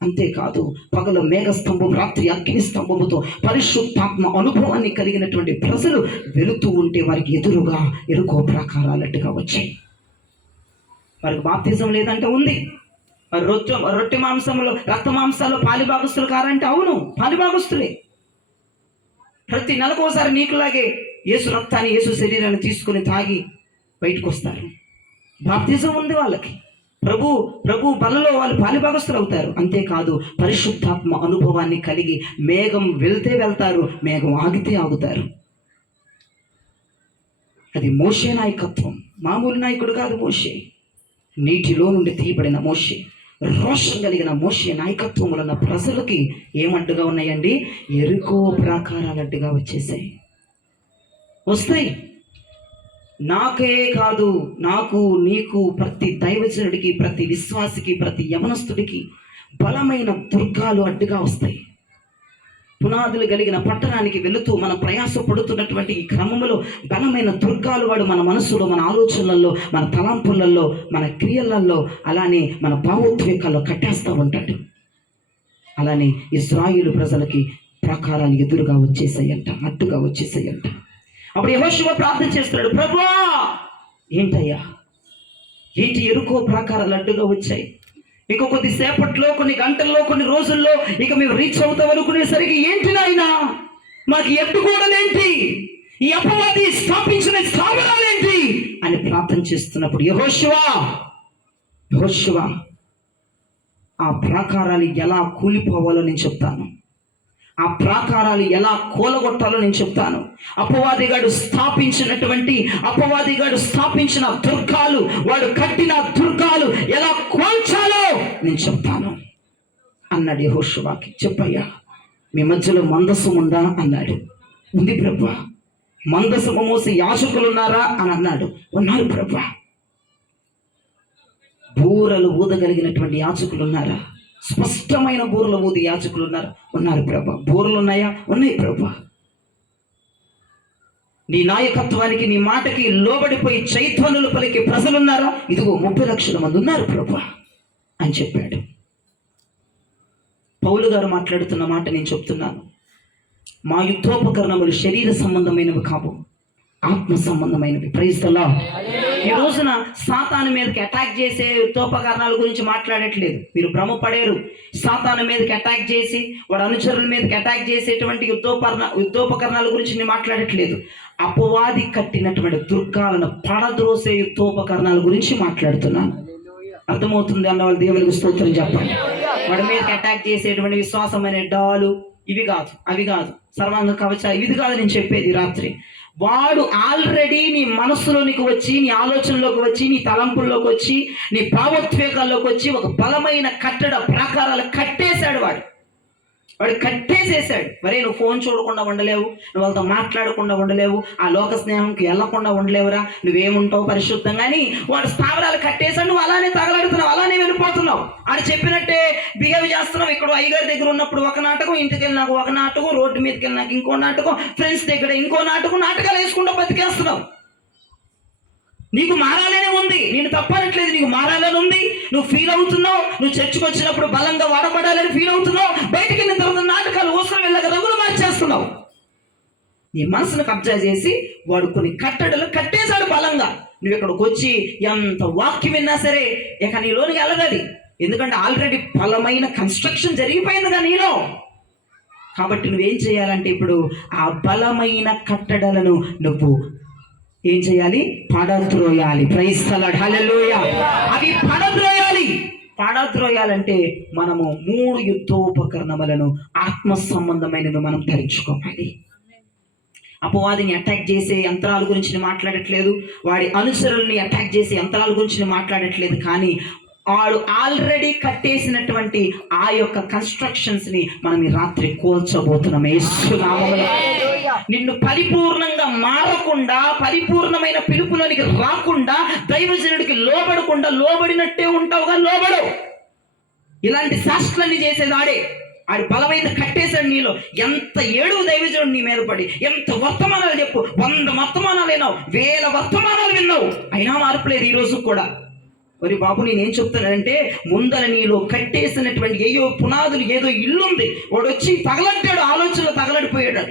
అంతేకాదు పగలు మేఘస్తంభం, రాత్రి అగ్ని స్తంభముతో పరిశుద్ధాత్మ అనుభవాన్ని కలిగినటువంటి ప్రజలు వెళుతూ ఉంటే వారికి ఎదురుగా ఎరుకో ప్రాకారాలట్టుగా వచ్చాయి. వారికి బాప్తిజం లేదంటే ఉంది. వారు రొట్టె మాంసంలో, రక్త మాంసాల్లో పాలిభాగస్తులు కారంటే అవును, పాలిభాగస్తులే. ప్రతి నెలకోసారి నీకులాగే యేసు రక్తాన్ని, యేసు శరీరాన్ని తీసుకుని తాగి బయటకు వస్తారు. బాప్తిజం ఉంది వాళ్ళకి. ప్రభు బలలో వాళ్ళు పాలిభాగస్తులు అవుతారు. అంతేకాదు పరిశుద్ధాత్మ అనుభవాన్ని కలిగి మేఘం వెళ్తే వెళ్తారు, మేఘం ఆగితే ఆగుతారు. అది మోషే నాయకత్వం. మామూలు నాయకుడు కాదు మోషే, నీటిలో నుండి తీయబడిన మోషే, రోషం కలిగిన మోషే నాయకత్వం వలన ప్రజలకి ఏమడ్డుగా ఉన్నాయండి? ఎరుకో ప్రాకారాలు అడ్డుగా వచ్చేసాయి, వస్తాయి. నాకే కాదు, నాకు, నీకు, ప్రతి దైవజనుడికి, ప్రతి విశ్వాసికి, ప్రతి యవనస్తుడికి బలమైన దుర్గాలు అడ్డుగా వస్తాయి. పునాదులు కలిగిన పట్టణానికి వెళుతూ మనం ప్రయాసపడుతున్నటువంటి ఈ క్రమంలో బలమైన దుర్గాలు వాడు మన మనసులో, మన ఆలోచనలలో, మన తలంపులలో, మన క్రియలలో, అలానే మన భావోద్వేగాల్లో కట్టేస్తూ ఉంటాడు. అలానే ఇశ్రాయేలు ప్రజలకి ప్రాకారాలు ఎదురుగా వచ్చేసాయంట, అడ్డుగా వచ్చేసాయంట. అప్పుడు యెహోషువ ప్రార్థన చేస్తున్నాడు, ప్రభువా, ఏంటయ్యా, ఏంటి ఎరుకో ప్రాకారాలు అడ్డుగా వచ్చాయి? ఇంకో కొద్దిసేపట్లో, కొన్ని గంటల్లో, కొన్ని రోజుల్లో ఇక మేము రీచ్ అవుతాం అనుకునేసరికి ఏంటి నాయనా, మాకు ఎడ్డుకోవడమేంటి, ఈ అపవాది స్థాపించిన స్థావరాలేంటి అని ప్రార్థన చేస్తున్నప్పుడు యెహోషువ ఆ ప్రాకారాలు ఎలా కూలిపోవాలో నేను చెప్తాను. ఆ ప్రాకారాలు ఎలా కూలగొట్టాలో నేను చెప్తాను. అపవాదిగాడు స్థాపించిన దుర్గాలు, వాడు కట్టిన దుర్గాలు ఎలా కూల్చాలో నేను చెప్తాను అన్నాడు యెహోషువకి. చెప్పయ్యా, మీ మధ్యలో మందసం ఉందా అన్నాడు. ఉంది ప్రభువా. మందసము మోసి యాజకులు ఉన్నారా అని అన్నాడు. ఉన్నారు ప్రభువా. బూరలు ఊదగలిగినటువంటి యాజకులు ఉన్నారా? స్పష్టమైన బూరలు ఊది యాజకులు ఉన్నారా? ఉన్నారు ప్రభువా. బూరలు ఉన్నాయా? ఉన్నాయి ప్రభువా. నీ నాయకత్వానికి, నీ మాటకి లోబడిపోయి చైతన్యులు పలికి ప్రజలున్నారా? ఇదిగో 30 లక్షల మంది ఉన్నారు ప్రభువా అని చెప్పాడు. పౌలు గారు మాట్లాడుతున్న మాట నేను చెప్తున్నాను. మా యుద్ధోపకరణములు శరీర సంబంధమైనవి కావు, ఆత్మ సంబంధమైనవి. Praise the lord. ఈ రోజున సాతాను మీదకి అటాక్ చేసే యుద్ధోపకరణాల గురించి మాట్లాడట్లేదు. మీరు భ్రమపడేరు. సాతాను మీదకి అటాక్ చేసి వాడు అనుచరుల మీదకి అటాక్ చేసేటువంటి యుద్ధోపకరణాల గురించి నేను మాట్లాడట్లేదు. అపవాది కట్టినటువంటి దుర్గాలను పడద్రోసే యుద్ధోపకరణాల గురించి మాట్లాడుతున్నాను. అర్థమవుతుంది అన్న వాళ్ళు దేవునికి స్తోత్రం చెప్పండి. వాడి మీదకి అటాక్ చేసేటువంటి విశ్వాసమైన డాలు ఇవి కాదు, అవి కాదు, సర్వాంగ కవచాలు ఇది కాదు నేను చెప్పేది. రాత్రి వాడు ఆల్రెడీ నీ మనస్సులోనికి వచ్చి, నీ ఆలోచనలోకి వచ్చి, నీ తలంపుల్లోకి వచ్చి, నీ భావోద్వేగాల్లోకి వచ్చి ఒక బలమైన కట్టడ ప్రాకారాలు కట్టేశాడు. వాడు కట్టేసేసాడు. మరే నువ్వు ఫోన్ చూడకుండా ఉండలేవు, నువ్వు వాళ్ళతో మాట్లాడకుండా ఉండలేవు, ఆ లోక స్నేహంకి వెళ్ళకుండా ఉండలేవురా, నువ్వేముంటావు పరిశుద్ధంగా అని వాడు స్థావరాలు కట్టేశాడు. నువ్వు అలానే తగలడుతున్నావు, అలానే వెళ్ళిపోతున్నావు. ఆడు చెప్పినట్టే బిహేవ్ చేస్తున్నావు. ఇక్కడ అయ్యగారి దగ్గర ఉన్నప్పుడు ఒక నాటకం, ఇంటికి వెళ్ళినాక ఒక నాటకం, రోడ్డు మీదకి వెళ్ళినాక ఇంకో నాటకం, ఫ్రెండ్స్ దగ్గర ఇంకో నాటకం, నాటకాలు వేసుకుంటూ బతికేస్తున్నావు. నీకు మారాలనే ఉంది, నేను తప్పనట్లేదు, నీకు మారాలని ఉంది. నువ్వు ఫీల్ అవుతున్నావు, నువ్వు చర్చకు వచ్చినప్పుడు బలంగా వాడబడాలని ఫీల్ అవుతున్నావు. బయటికి వెళ్ళిన తర్వాత నాటకాలు ఊసరం వెళ్ళక రంగులు మార్చేస్తున్నావు. నీ మనసును కబ్జా చేసి వాడు కొన్ని కట్టడలు కట్టేశాడు బలంగా. నువ్వు ఇక్కడికి వచ్చి ఎంత వాక్యం విన్నా సరే ఇక నీలోనికి వెళ్ళగది. ఎందుకంటే ఆల్రెడీ బలమైన కన్స్ట్రక్షన్ జరిగిపోయిందిగా నీలో. కాబట్టి నువ్వేం చేయాలంటే ఇప్పుడు ఆ బలమైన కట్టడలను నువ్వు ఏం చేయాలి? పడద్రోయాలి. Praise the lord. హల్లెలూయా. అవి పడద్రోయాలి. పడద్రోయాలంటే మనము 3 యుద్ధోపకరణములను ఆత్మ సంబంధమైనవి మనం ధరించుకోవాలి. అపవాదిని అటాక్ చేసే యంత్రాల గురించి మాట్లాడట్లేదు, వాడి అనుచరుల్ని అటాక్ చేసే యంత్రాల గురించి మాట్లాడట్లేదు. కానీ వాడు ఆల్రెడీ కట్టేసినటువంటి ఆ యొక్క కన్స్ట్రక్షన్స్ ని మనం ఈ రాత్రి కూల్చబోతున్నాం యేసు నామములో. నిన్ను పరిపూర్ణంగా మారకుండా, పరిపూర్ణమైన పిలుపులోనికి రాకుండా, దైవజనుడికి లోబడకుండా లోబడినట్టే ఉంటావుగా, లోబడు. ఇలాంటి శాస్త్రాన్ని చేసేది ఆడి బలమైన కట్టేశాడు నీలో. ఎంత ఏడువు దైవజనుడు నీ మీద పడి, ఎంత వర్తమానాలు చెప్పు, 100 వర్తమానాలు విన్నావు, 1000 వర్తమానాలు విన్నావు, అయినా మార్పులేదు ఈ రోజు కూడా. మరి బాబు నేనేం చెప్తానంటే, ముందర నీలో కట్టేసినటువంటి ఏయో పునాదులు, ఏదో ఇల్లుంది, వాడు వచ్చి తగలట్టాడు, ఆలోచనలో తగలడిపోయాడు.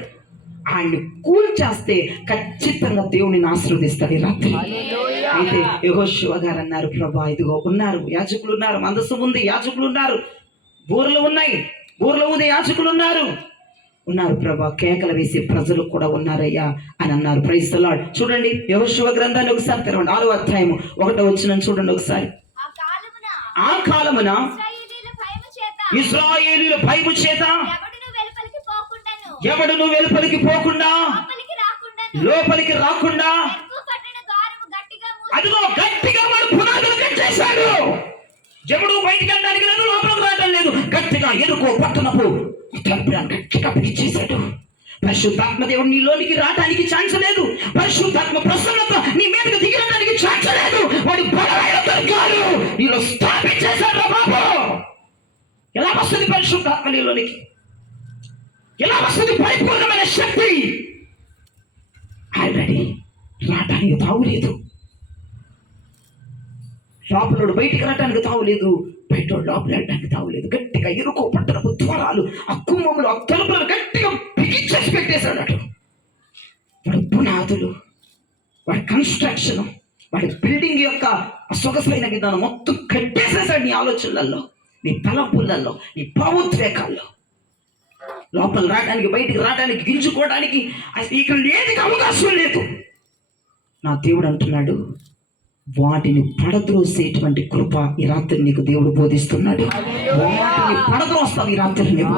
ఆయన్ని కూల్చేస్తే ఖచ్చితంగా దేవుడిని ఆశీర్వదిస్తాడు ఈ రాత్రి. అయితే యెహోషువ గారు అన్నారు, ప్రభా ఇదిగో ఉన్నారు, యాజకులు ఉన్నారు, మందసం ఉంది, యాజకులు ఉన్నారు, బూరలు ఉన్నాయి, బూరలు ఊదే యాజకులు ఉన్నారు ప్రభా, కేకలు వేసే ప్రజలు కూడా ఉన్నారయ్యా అని అన్నారు. Praise the lord. చూడండి యెహోషువ గ్రంథాన్ని ఒకసారి తెరవండి. 6వ అధ్యాయము 1వ వచనం చూడండి ఒకసారి. ఆ కాలమున ఇశ్రాయేలీయుల భయము చేత ఎవడును వెలుపలికి పోకుండా, లోపలికి రాకుండా, అదిగో గట్టిగా వాడు పునాదులు కట్టేశాడు. ఎవడు బయటికి వెళ్ళడానికి లేదు, లోపలికి రావడం లేదు. గట్టిగా ఎరుకో పట్టణపు తలుపులను గట్టిగా బిగించేశాడు. పరిశుద్ధాత్మ దేవుడు నీలోనికి రావడానికి ఛాన్స్ లేదు. పరిశుద్ధాత్మ ప్రసన్నత నీ మీదకి దిగడానికి ఛాన్స్ లేదు. వాడి బలమైన దుర్గాలు నీలో స్థాపించేశాడు. బాబు ఎలా వస్తుంది పరిశుద్ధాత్మ నీలోనికి? ఎలా వస్తుంది పరిపూర్ణమైన శక్తి? ఆల్రెడీ రావడానికి తావులేదు. లోపల బయటికి రావడానికి తావులేదు, బయట లోపల వెళ్ళడానికి తావులేదు. గట్టిగా ఇరుకో పట్టణపు ద్వారాలు, ఆ కుంభములు, ఆ తలుపులను గట్టిగా బిగించేసి పెట్టేశాడు. అటు వాడి పునాదులు, వాడి కన్స్ట్రక్షన్, వాడి బిల్డింగ్ యొక్క సొగసైన విధానం మొత్తం కట్టేసేసాడు. నీ ఆలోచనలలో, నీ తలంపులలో, నీ భావోద్వేగాల్లో. లోపల రావడానికి, బయటికి రావడానికి, గింజుకోవడానికి ఇక్కడ లేనికి అవకాశం లేదు. నా దేవుడు అంటున్నాడు, వాటిని పడద్రోసేటువంటి కృప ఈ రాత్రి నీకు దేవుడు బోధిస్తున్నాడు. వాటిని పడద్రోస్తావు ఈ రాత్రి నీవు,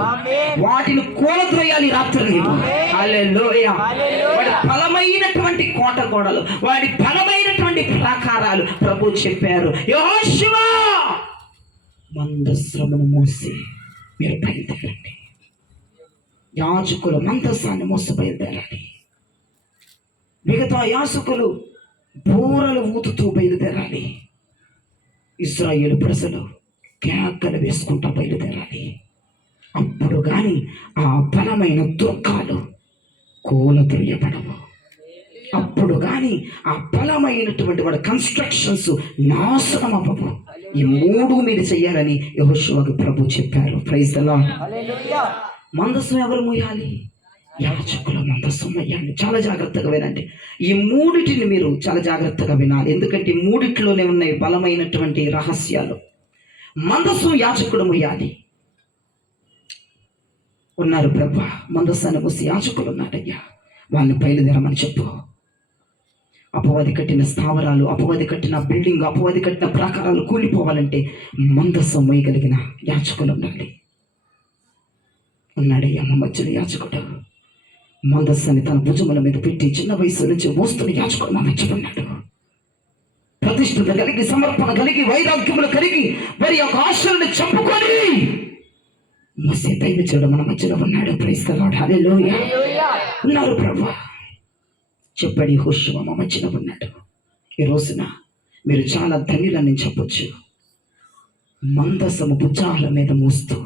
వాటిని కూలద్రోయాలి ఈ రాత్రి నీవు. హల్లెలూయా. వాడి బలమైనటువంటి కోట గోడలు, వాడి బలమైనటువంటి ప్రాకారాలు ప్రభు చెప్పారు, యెహోషువ మందస్సమును మోసి మీరు బయలుదేరండి. యాజకుల మందస్సాన్ని మోసి బయలుదేరండి. మిగతా యాజకులు బూరలు ఊతుతూ బయలుదేరాలి. ఇశ్రాయేలు ప్రజలు కేకలు వేసుకుంటూ బయలుదేరాలి. అప్పుడు కానీ ఆ బలమైన దుర్గాలు కూలద్రోయబడవు. అప్పుడు కానీ ఆ బలమైనటువంటి వాడి కన్స్ట్రక్షన్స్ నాశనం అవ్వవు. ఈ మూడు మీరు చెయ్యాలని యెహోషువకు ప్రభు చెప్పారు. Praise the lord. మందసం ఎవరు మోయాలి? యాజకుల మందసం మోయాలి. చాలా జాగ్రత్తగా వినండి. ఈ మూడిటిని మీరు చాలా జాగ్రత్తగా వినాలి. ఎందుకంటే ఈ మూడిట్లోనే ఉన్నాయి బలమైనటువంటి రహస్యాలు. మందసం యాజకుడు మోయాలి. ఉన్నారు ప్రభా, మందసాన్ని మోసి యాజకులు ఉన్నారయ్యా, వాళ్ళని బయలుదేరమని చెప్పు. అపవాది కట్టిన స్థావరాలు, అపవాది కట్టిన బిల్డింగ్, అపవాది కట్టిన ప్రాకారాలు కూలిపోవాలంటే మందసం మోయగలిగిన యాజకులు ఉండాలి. ఉన్నాడయ్యా మా మధ్యలో యాజకుడు. మందస్సాన్ని తన భుజముల మీద పెట్టి చిన్న వయసు నుంచి మోస్తున్న యాజకుడు మా మధ్యలో ఉన్నాడు. ప్రతిష్ఠత కలిగి, సమర్పణ కలిగి, వైరాగ్యములు కలిగి, మరి యొక్క ఆశలను చంపుకొని మోసే దైవజనుడు మన మధ్యలో ఉన్నాడు. Praise the lord. హల్లెలూయా. ఉన్నారు ప్రభువా. చెప్పండి, యెహోషువ మా మధ్యలో ఉన్నాడు. ఈ రోజున మీరు చాలా ధన్యులని చెప్పొచ్చు. మందసము భుజాల మీద మోస్తూ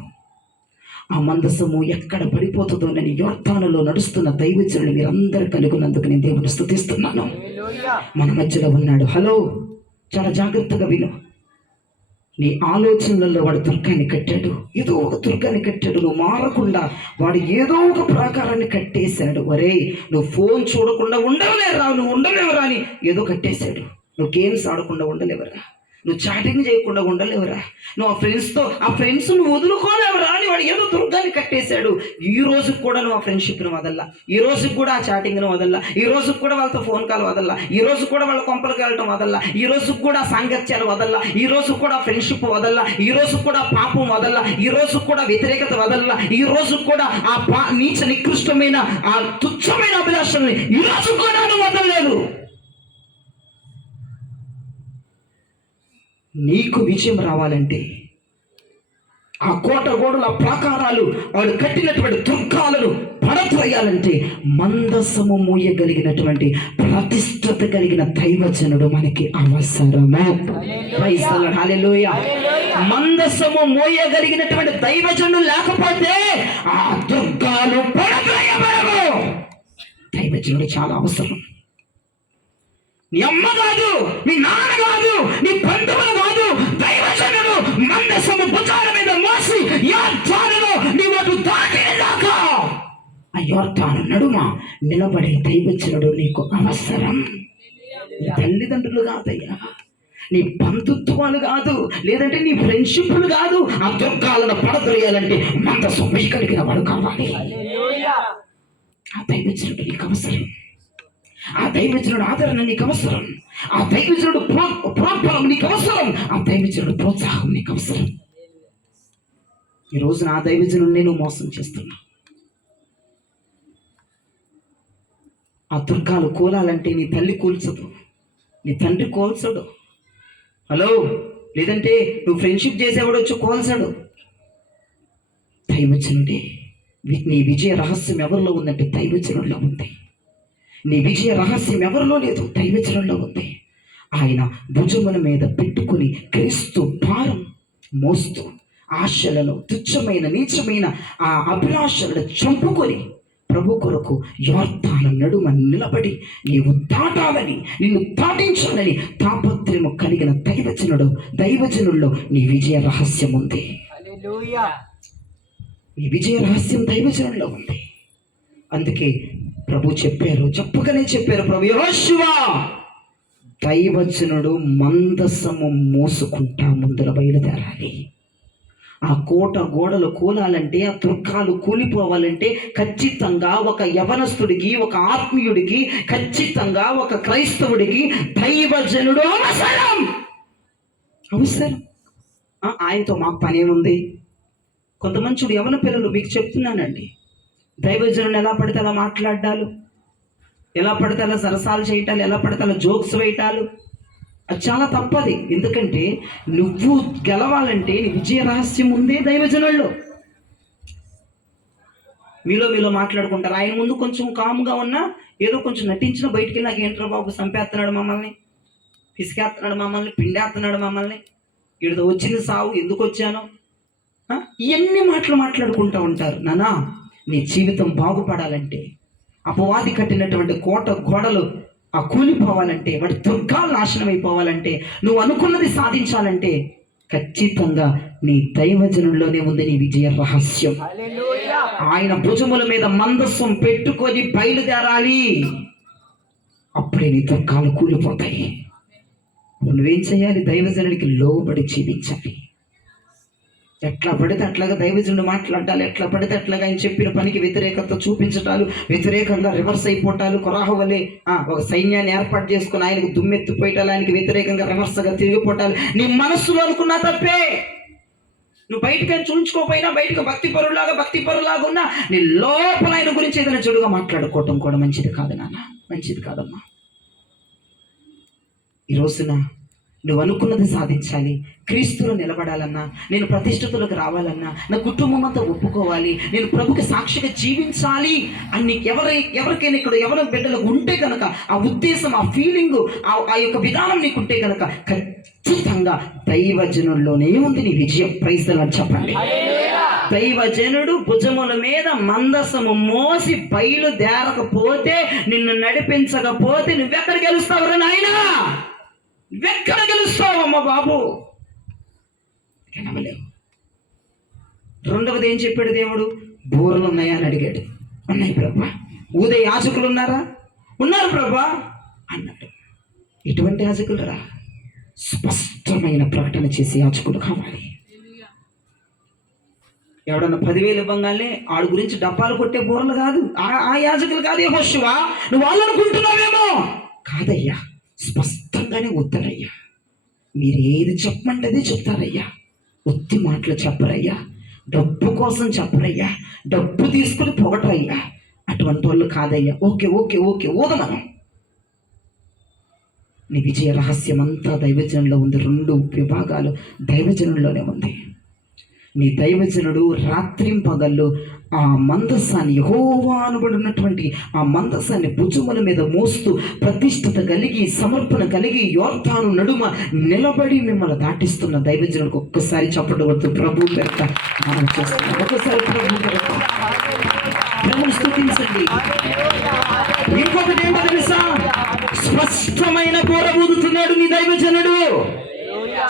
ఆ మందసము ఎక్కడ పడిపోతుందోనని యోర్దానులో నడుస్తున్న దైవజనులు మీరందరూ కలుగునందుకు నేను దేవుని స్తుతిస్తున్నాను. మన మధ్యలో ఉన్నాడు. హలో, చాలా జాగ్రత్తగా విను. నీ ఆలోచనలలో వాడు దుర్గాన్ని కట్టాడు, ఏదో ఒక దుర్గాన్ని కట్టాడు. నువ్వు మారకుండా వాడు ఏదో ఒక ప్రాకారాన్ని కట్టేశాడు. ఒరే, నువ్వు ఫోన్ చూడకుండా ఉండలేవురా, నువ్వు ఉండలేవురా అని ఏదో కట్టేశాడు. నువ్వు గేమ్స్ ఆడకుండా ఉండలేవురా, నువ్వు చాటింగ్ చేయకుండా ఉండలేవురా, నువ్వు ఆ ఫ్రెండ్స్ నువ్వు వదులుకోలేవురా అని వాడు ఏదో దుర్గాన్ని కట్టేశాడు. ఈ రోజుకి కూడా నువ్వు ఆ ఫ్రెండ్షిప్ను వదల్లా, ఈ రోజుకి కూడా ఆ చాటింగ్ను వదల్లా, ఈ రోజుకి కూడా వాళ్ళతో ఫోన్ కాల్ వదల్లా, ఈ రోజు కూడా వాళ్ళ కొంపలకు వెళ్ళటం వదల్లా, ఈ రోజుకి కూడా సాంగత్యాలు వదల్లా, ఈ రోజు కూడా ఫ్రెండ్షిప్ వదల్లా, ఈ రోజు కూడా పాపం వదల్లా, ఈ రోజు కూడా వ్యతిరేకత వదల్లా, ఈ రోజు కూడా ఆ నీచ నికృష్టమైన ఆ తుచ్చమైన అభిలాషల్ని ఈ రోజు కూడా నువ్వు వదలలేదు. నీకు విజయం రావాలంటే ఆ కోట గోడల ప్రాకారాలు, వాడు కట్టినటువంటి దుర్గాలను పడత్రయాలంటే మందసము మోయగలిగినటువంటి ప్రతిష్టత కలిగిన దైవజనుడు మనకి అవసరము. Praise the lord. హల్లెలూయా. మందసము మోయగలిగినటువంటి దైవజనుడు లేకపోతే ఆ దుర్గాలు పడత్రయబడవు. దైవజనుడు చాలా అవసరం. నీ అమ్మ కాదు, నీ నాన్న కాదు, నీ బంధువులు కాదు, దైవజనుడు మందసము భుజాల మీద మోసి యోర్దానులో నీ వాడు దాటిదాకా ఆ యోర్దాను నడుమ నిలబడే దైవజనుడు నీకు అవసరం. నీ తల్లిదండ్రులు కాదయ్యా, నీ బంధుత్వాలు కాదు, లేదంటే నీ ఫ్రెండ్షిప్లు కాదు. ఆ దుర్గాలను పడద్రోయాలంటే మందసం కలిగిన వాడు కావాలి. ఆ దైవజనుడు నీకు అవసరం. ఆ దైవజనుడు ఆదరణ నీకు అవసరం. ఆ దైవజనుడు ప్రోత్సాహం నీకు అవసరం. ఆ దైవజనుడు ప్రోత్సాహం నీకు అవసరం. ఈ రోజున ఆ దైవజనుడు నేను మోసం చేస్తున్నా. ఆ దుర్గాలు కూలాలంటే నీ తల్లి కూల్చదు, నీ తండ్రి కోల్చడు. హలో, లేదంటే నువ్వు ఫ్రెండ్షిప్ చేసేవాడు వచ్చి కోల్చడు. దైవజనుడే. నీ విజయ రహస్యం ఎవరిలో ఉందంటే దైవజనుడిలో ఉంది. నీ విజయ రహస్యం ఎవరిలో లేదు, దైవజనుల్లో ఉంది. ఆయన భుజముల మీద పెట్టుకుని క్రీస్తు భారం మోస్తూ ఆశలను, తుచ్చమైన నీచమైన ఆ అభిలాషలను చంపుకొని ప్రభు కొరకు యోర్దాను నడుమ నిలబడి నీవు దాటాలని, నిన్ను దాటించాలని తాపత్రము కలిగిన దైవజనుల్లో నీ విజయ రహస్యం ఉంది. నీ విజయ రహస్యం దైవజనుల్లో ఉంది. అందుకే ప్రభు చెప్పగానే చెప్పారు ప్రభు, యెహోషువ దైవజనుడు మందసము మోసుకుంటా ముందర బయలుదేరాలి. ఆ కోట గోడలు కూలాలంటే, ఆ దుర్గాలు కూలిపోవాలంటే ఖచ్చితంగా ఒక యవనస్తుడికి, ఒక ఆత్మీయుడికి, ఖచ్చితంగా ఒక క్రైస్తవుడికి దైవజనుడు అవసరం. ఆయనతో మాకు పనేముంది? కొంతమంది చూడు, యవన పిల్లలు మీకు చెప్తున్నానండి, దైవజనుడు ఎలా పడితే అలా మాట్లాడాలు, ఎలా పడితే అలా సరసాలు చేయటాలు, ఎలా పడితే అలా జోక్స్ వేయటాలు, అది చాలా తప్పది. ఎందుకంటే నువ్వు గెలవాలంటే నీ విజయ రహస్యం ఉందే దైవజనుల్లో. మీలో మీలో మాట్లాడుకుంటారు. ఆయన ముందు కొంచెం కామ్గా ఉన్నా, ఏదో కొంచెం నటించిన బయటికి వెళ్ళి, నాకు ఏంట్రా బాబు చంపేస్తున్నాడు మమ్మల్ని, పిసికేస్తున్నాడు మమ్మల్ని, పిండేస్తున్నాడు మమ్మల్ని, వీడితో వచ్చింది సావు, ఎందుకు వచ్చాను, ఇవన్నీ మాటలు మాట్లాడుకుంటూ ఉంటారు. నానా, నీ జీవితం బాగుపడాలంటే, అపవాది కట్టినటువంటి కోట గోడలు ఆ కూలిపోవాలంటే, వాటి దుర్గాలు నాశనం అయిపోవాలంటే, నువ్వు అనుకున్నది సాధించాలంటే ఖచ్చితంగా నీ దైవజనుల్లోనే ఉంది నీ విజయ రహస్యం. ఆయన భుజముల మీద మందస్సం పెట్టుకొని బయలుదేరాలి. అప్పుడే నీ దుర్గాలు కూలిపోతాయి. నువ్వేం చేయాలి? దైవజనుడికి లోబడి జీవించాలి. ఎట్లా పడితే అట్లాగా దైవజనుడు మాట్లాడాలి, ఎట్లా పడితే అట్లాగా ఆయన చెప్పిన పనికి వ్యతిరేకత చూపించటాలు, వ్యతిరేకంగా రివర్స్ అయిపోవటాలు, కొరాహు వలె ఒక సైన్యాన్ని ఏర్పాటు చేసుకుని ఆయనకు దుమ్మెత్తిపోయటాలు, ఆయనకి వ్యతిరేకంగా రివర్స్గా తిరిగిపోవటాలు నీ మనస్సులో అనుకున్నా తప్పే. నువ్వు బయటకి చూంచుకోపోయినా, బయటకు భక్తి పరులాగా ఉన్నా, నీ లోపల ఆయన గురించి ఏదైనా చెడుగా మాట్లాడుకోవటం కూడా మంచిది కాదు నాన్న, మంచిది కాదమ్మా. ఈ రోజున నువ్వు అనుకున్నది సాధించాలి, క్రీస్తులో నిలబడాలన్నా, నేను ప్రతిష్ఠితులకు రావాలన్నా, నా కుటుంబం అంతా ఒప్పుకోవాలి, నేను ప్రభుకి సాక్షిగా జీవించాలి అని ఎవరికైనా ఇక్కడ ఎవరి బిడ్డలకు ఉంటే కనుక, ఆ ఉద్దేశం, ఆ ఫీలింగు, ఆ యొక్క విధానం నీకుంటే కనుక ఖచ్చితంగా దైవజనుల్లోనే ఉంది నీ విజయం. ప్రైజ్ ది లార్డ్ చెప్పండి. దైవజనుడు భుజముల మీద మందసము మోసి బయలుదేరకపోతే, నిన్ను నడిపించకపోతే నువ్వెక్కడ గెలుస్తావురా నాయనా? నువ్వెక్కడ గెలుస్తావమ్మా బాబు? నమ్మలేవు. రెండవది ఏం చెప్పాడు దేవుడు? బూరలు ఉన్నాయా అని అడిగాడు. ఉన్నాయి ప్రభా. ఊదే యాజకులు ఉన్నారా? ఉన్నారు ప్రభా అన్నాడు. ఎటువంటి యాజకులు రా? స్పష్టమైన ప్రకటన చేసే యాజకులు కావాలి. ఎవడన్నా 10,000 ఇవ్వగానే ఆడు గురించి డబ్బాలు కొట్టే బూరలు కాదు, ఆ యాజకులు కాదు. యెహోషువ, నువ్వు వాళ్ళు అనుకుంటున్నావేమో. కాదయ్యా, స్పష్టంగానే వద్దరయ్యా, మీరు ఏది చెప్పమంటే అది చెప్తారయ్యా. ఒత్తి మాటలు చెప్పరయ్యా, డబ్బు కోసం చెప్పరయ్యా, డబ్బు తీసుకుని పొగటరయ్యా. అటువంటి వాళ్ళు కాదయ్యా. ఓకే ఓకే ఓకే ఓదమనం. నీ విజయ రహస్యం అంతా దైవజనుల్లో ఉంది. 2 విభాగాలు దైవజనుల్లోనే ఉంది. నీ దైవజనుడు రాత్రింపగళ్ళు ఆ మందస్సాన్ని, యెహోవా అనబడినటువంటి ఆ మందస్సాన్ని భుజముల మీద మోస్తూ ప్రతిష్ఠత కలిగి, సమర్పణ కలిగి, యోర్దాను నడుమ నిలబడి మిమ్మల్ని దాటిస్తున్న దైవజనుడికి ఒక్కసారి చప్పట్లు కొడుతూ ప్రభు పెద్ద మనం చేస్తాం. ఒకసారి ప్రభుని స్తుతించండి. ఇంకొకటి ఏమో తెలుసా? స్పష్టమైన బోర ఊదుతున్నాడు నీ దైవజనుడు.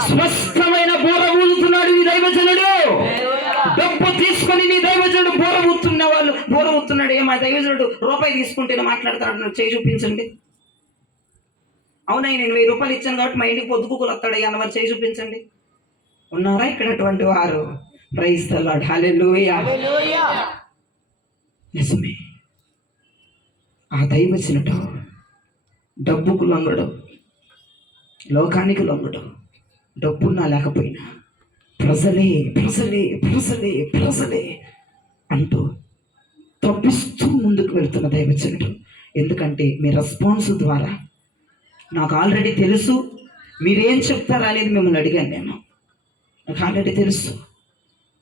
స్పష్టమైన బోర ఊదుతున్నాడు నీ దైవజనుడు. డబ్బు తీసుకొని నీ దైవజనుడు బోర ఊతున్నాడు. ఏమా దైవజనుడు రూపాయి తీసుకుంటే మాట్లాడతాడు, చేయి చూపించండి. అవునా, నేను 1000 రూపాయలు ఇచ్చాను కాబట్టి మా ఇంటికి పొద్దుకులు వస్తాడు అన్నవారు చేయి చూపించండి. ఉన్నారా ఇక్కడ అటువంటి వారు? Praise the lord. హల్లెలూయా. నిజమే, ఆ దైవజనుడు డబ్బుకు లొంగడు, లోకానికి లొంగడు. డబ్బున్నా లేకపోయినా ప్రజలే ప్రజలే ప్రజలే ప్రజలే అంటూ తప్పిస్తూ ముందుకు వెళ్తున్న దైవజనుడు. ఎందుకంటే మీ రెస్పాన్స్ ద్వారా నాకు ఆల్రెడీ తెలుసు మీరేం చెప్తారా అనేది మిమ్మల్ని అడిగాను. నాకు ఆల్రెడీ తెలుసు.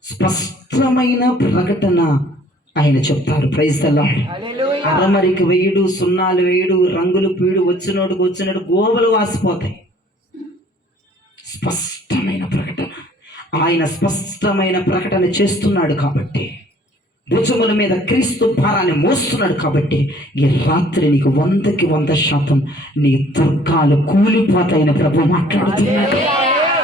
స్పష్టమైన ప్రకటన ఆయన చెప్తారు. Praise the lord. అరమరికి వేయుడు, సున్నాలు వేయుడు, రంగులు పీడు, వచ్చినట్టు గోబలు వాసిపోతాయి. స్పష్టమైన ప్రకటన. ఆయన స్పష్టమైన ప్రకటన చేస్తున్నాడు కాబట్టి, భుజముల మీద క్రీస్తు భారాన్ని మోస్తున్నాడు కాబట్టి, ఈ రాత్రి నీకు 100కి 100% నీ దుర్గాలు కూలిపోతాయని ప్రభు మాట్లాడుతున్నాడు.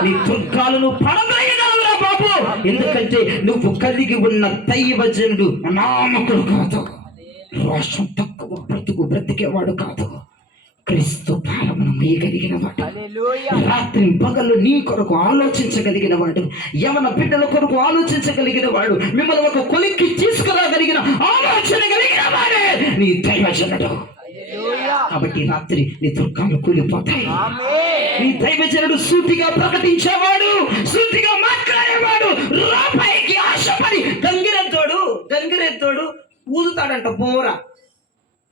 నీ దుర్గాలు నువ్వు పడవేయగలవురా బాబు. ఎందుకంటే నువ్వు కలిగి ఉన్న దైవజనుడు అనామకుడు కాదు, రోషం తక్కువ బ్రతికేవాడు కాదు, క్రీస్తు భారమును మోయగలిగిన వాడు, రాత్రి పగలు నీ కొరకు ఆలోచించగలిగిన వాడు, యవన బిడ్డల కొరకు ఆలోచించగలిగిన వాడు, మిమ్మల్ని ఒక కొలిక్కి తీసుకురాగలిగిన ఆలోచన కలిగిన వాడే నీ దైవజనుడు. కాబట్టి రాత్రి నీ దుర్గాలు కూలిపోతాయి. నీ దైవజనుడు సూటిగా ప్రకటించేవాడు, సూటిగా మాట్లాడేవాడు, రూపాయికి ఆశపడి గంగిరెత్తోడు ఊదుతాడంట బోర.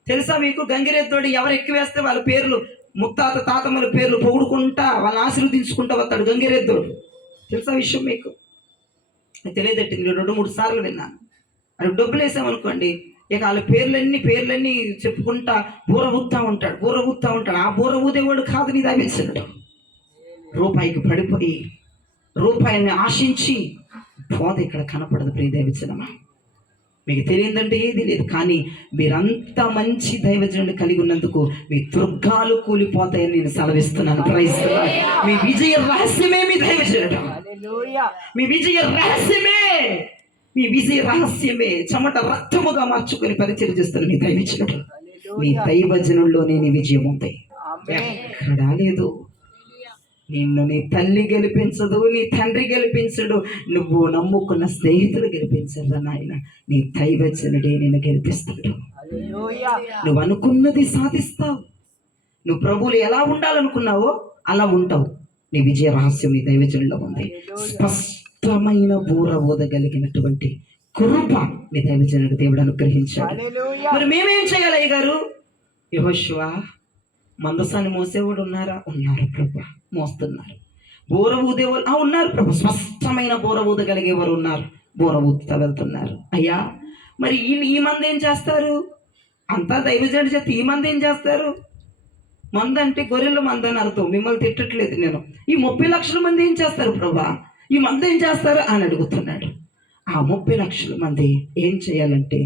తెలుసా మీకు? గంగిరెత్తోడు ఎవరు ఎక్కువేస్తే వాళ్ళ పేర్లు, ముత్తాత తాతమ్మల పేర్లు పొగుడుకుంటా వాళ్ళని ఆశీర్వదించుకుంటా వస్తాడు గంగిరెత్తోడు. తెలుసా విషయం మీకు? తెలియదట్టింది. 2-3 సార్లు విన్నాను. అది డబ్బులు వేసామనుకోండి, ఇక వాళ్ళ పేర్లన్నీ చెప్పుకుంటా బూర ఊతా ఉంటాడు. ఆ బూర ఊదేవాడు కాదు నీ దైవజనుడు. రూపాయికి పడిపోయి రూపాయిని ఆశించి పోద ఇక్కడ కనపడదు. ప్రియ దైవజనమా, మీకు తెలియదంటే ఏది లేదు. కానీ మీరంతా మంచి దైవజనుడు కలిగి ఉన్నందుకు మీ దుర్గాలు కూలిపోతాయని నేను సెలవిస్తున్నాను. ప్రయత్నిస్తున్నాను. మీ విజయ రహస్యమే మీ దైవజనుడు. మీ విజయ రహస్యమే చెమట రక్తముగా మార్చుకొని పరిచయం చేస్తున్న మీ దైవజనుడు. మీ దైవజనుల్లోనే నీ విజయం ఉంది, ఎక్కడా లేదు. నిన్ను నీ తల్లి గెలిపించదు, నీ తండ్రి గెలిపించడు, నువ్వు నమ్ముకున్న స్నేహితులు గెలిపించరు నాయన. నీ దైవజనుడే నిన్ను గెలిపిస్తాడు. నువ్వు అనుకున్నది సాధిస్తావు. నువ్వు ప్రభువులు ఎలా ఉండాలనుకున్నావో అలా ఉంటావు. నీ విజయ రహస్యం నీ దైవజనుల్లో ఉంది. స్పష్టమైన బూర ఊదగలిగినటువంటి కృప నీ దైవజనుడు దేవుడు అనుగ్రహించాడు. మరి మేమేం చేయాలి అయ్య గారు? యెహోషువ, మందసాన్ని మోసేవాడు ఉన్నారు ప్రభు, మోస్తున్నారు. బూర ఊదేవాళ్ళు ఉన్నారు ప్రభు, స్పష్టమైన బూర ఊదగలిగేవారు ఉన్నారు, బూర ఊదుతా వెళ్తున్నారు. అయ్యా, మరి ఈ మంది ఏం చేస్తారు? అంతా దైవజనుడి చేత ఈ మంది ఏం చేస్తారు? మంద అంటే గొర్రెల మంద అని అర్థం. మిమ్మల్ని తిట్టట్లేదు నేను. ఈ 30 లక్షల మంది ఏం చేస్తారు ప్రభా? ఈ మంది ఏం చేస్తారు అని అడుగుతున్నాడు. ఆ 30 లక్షల మంది ఏం చేయాలంటే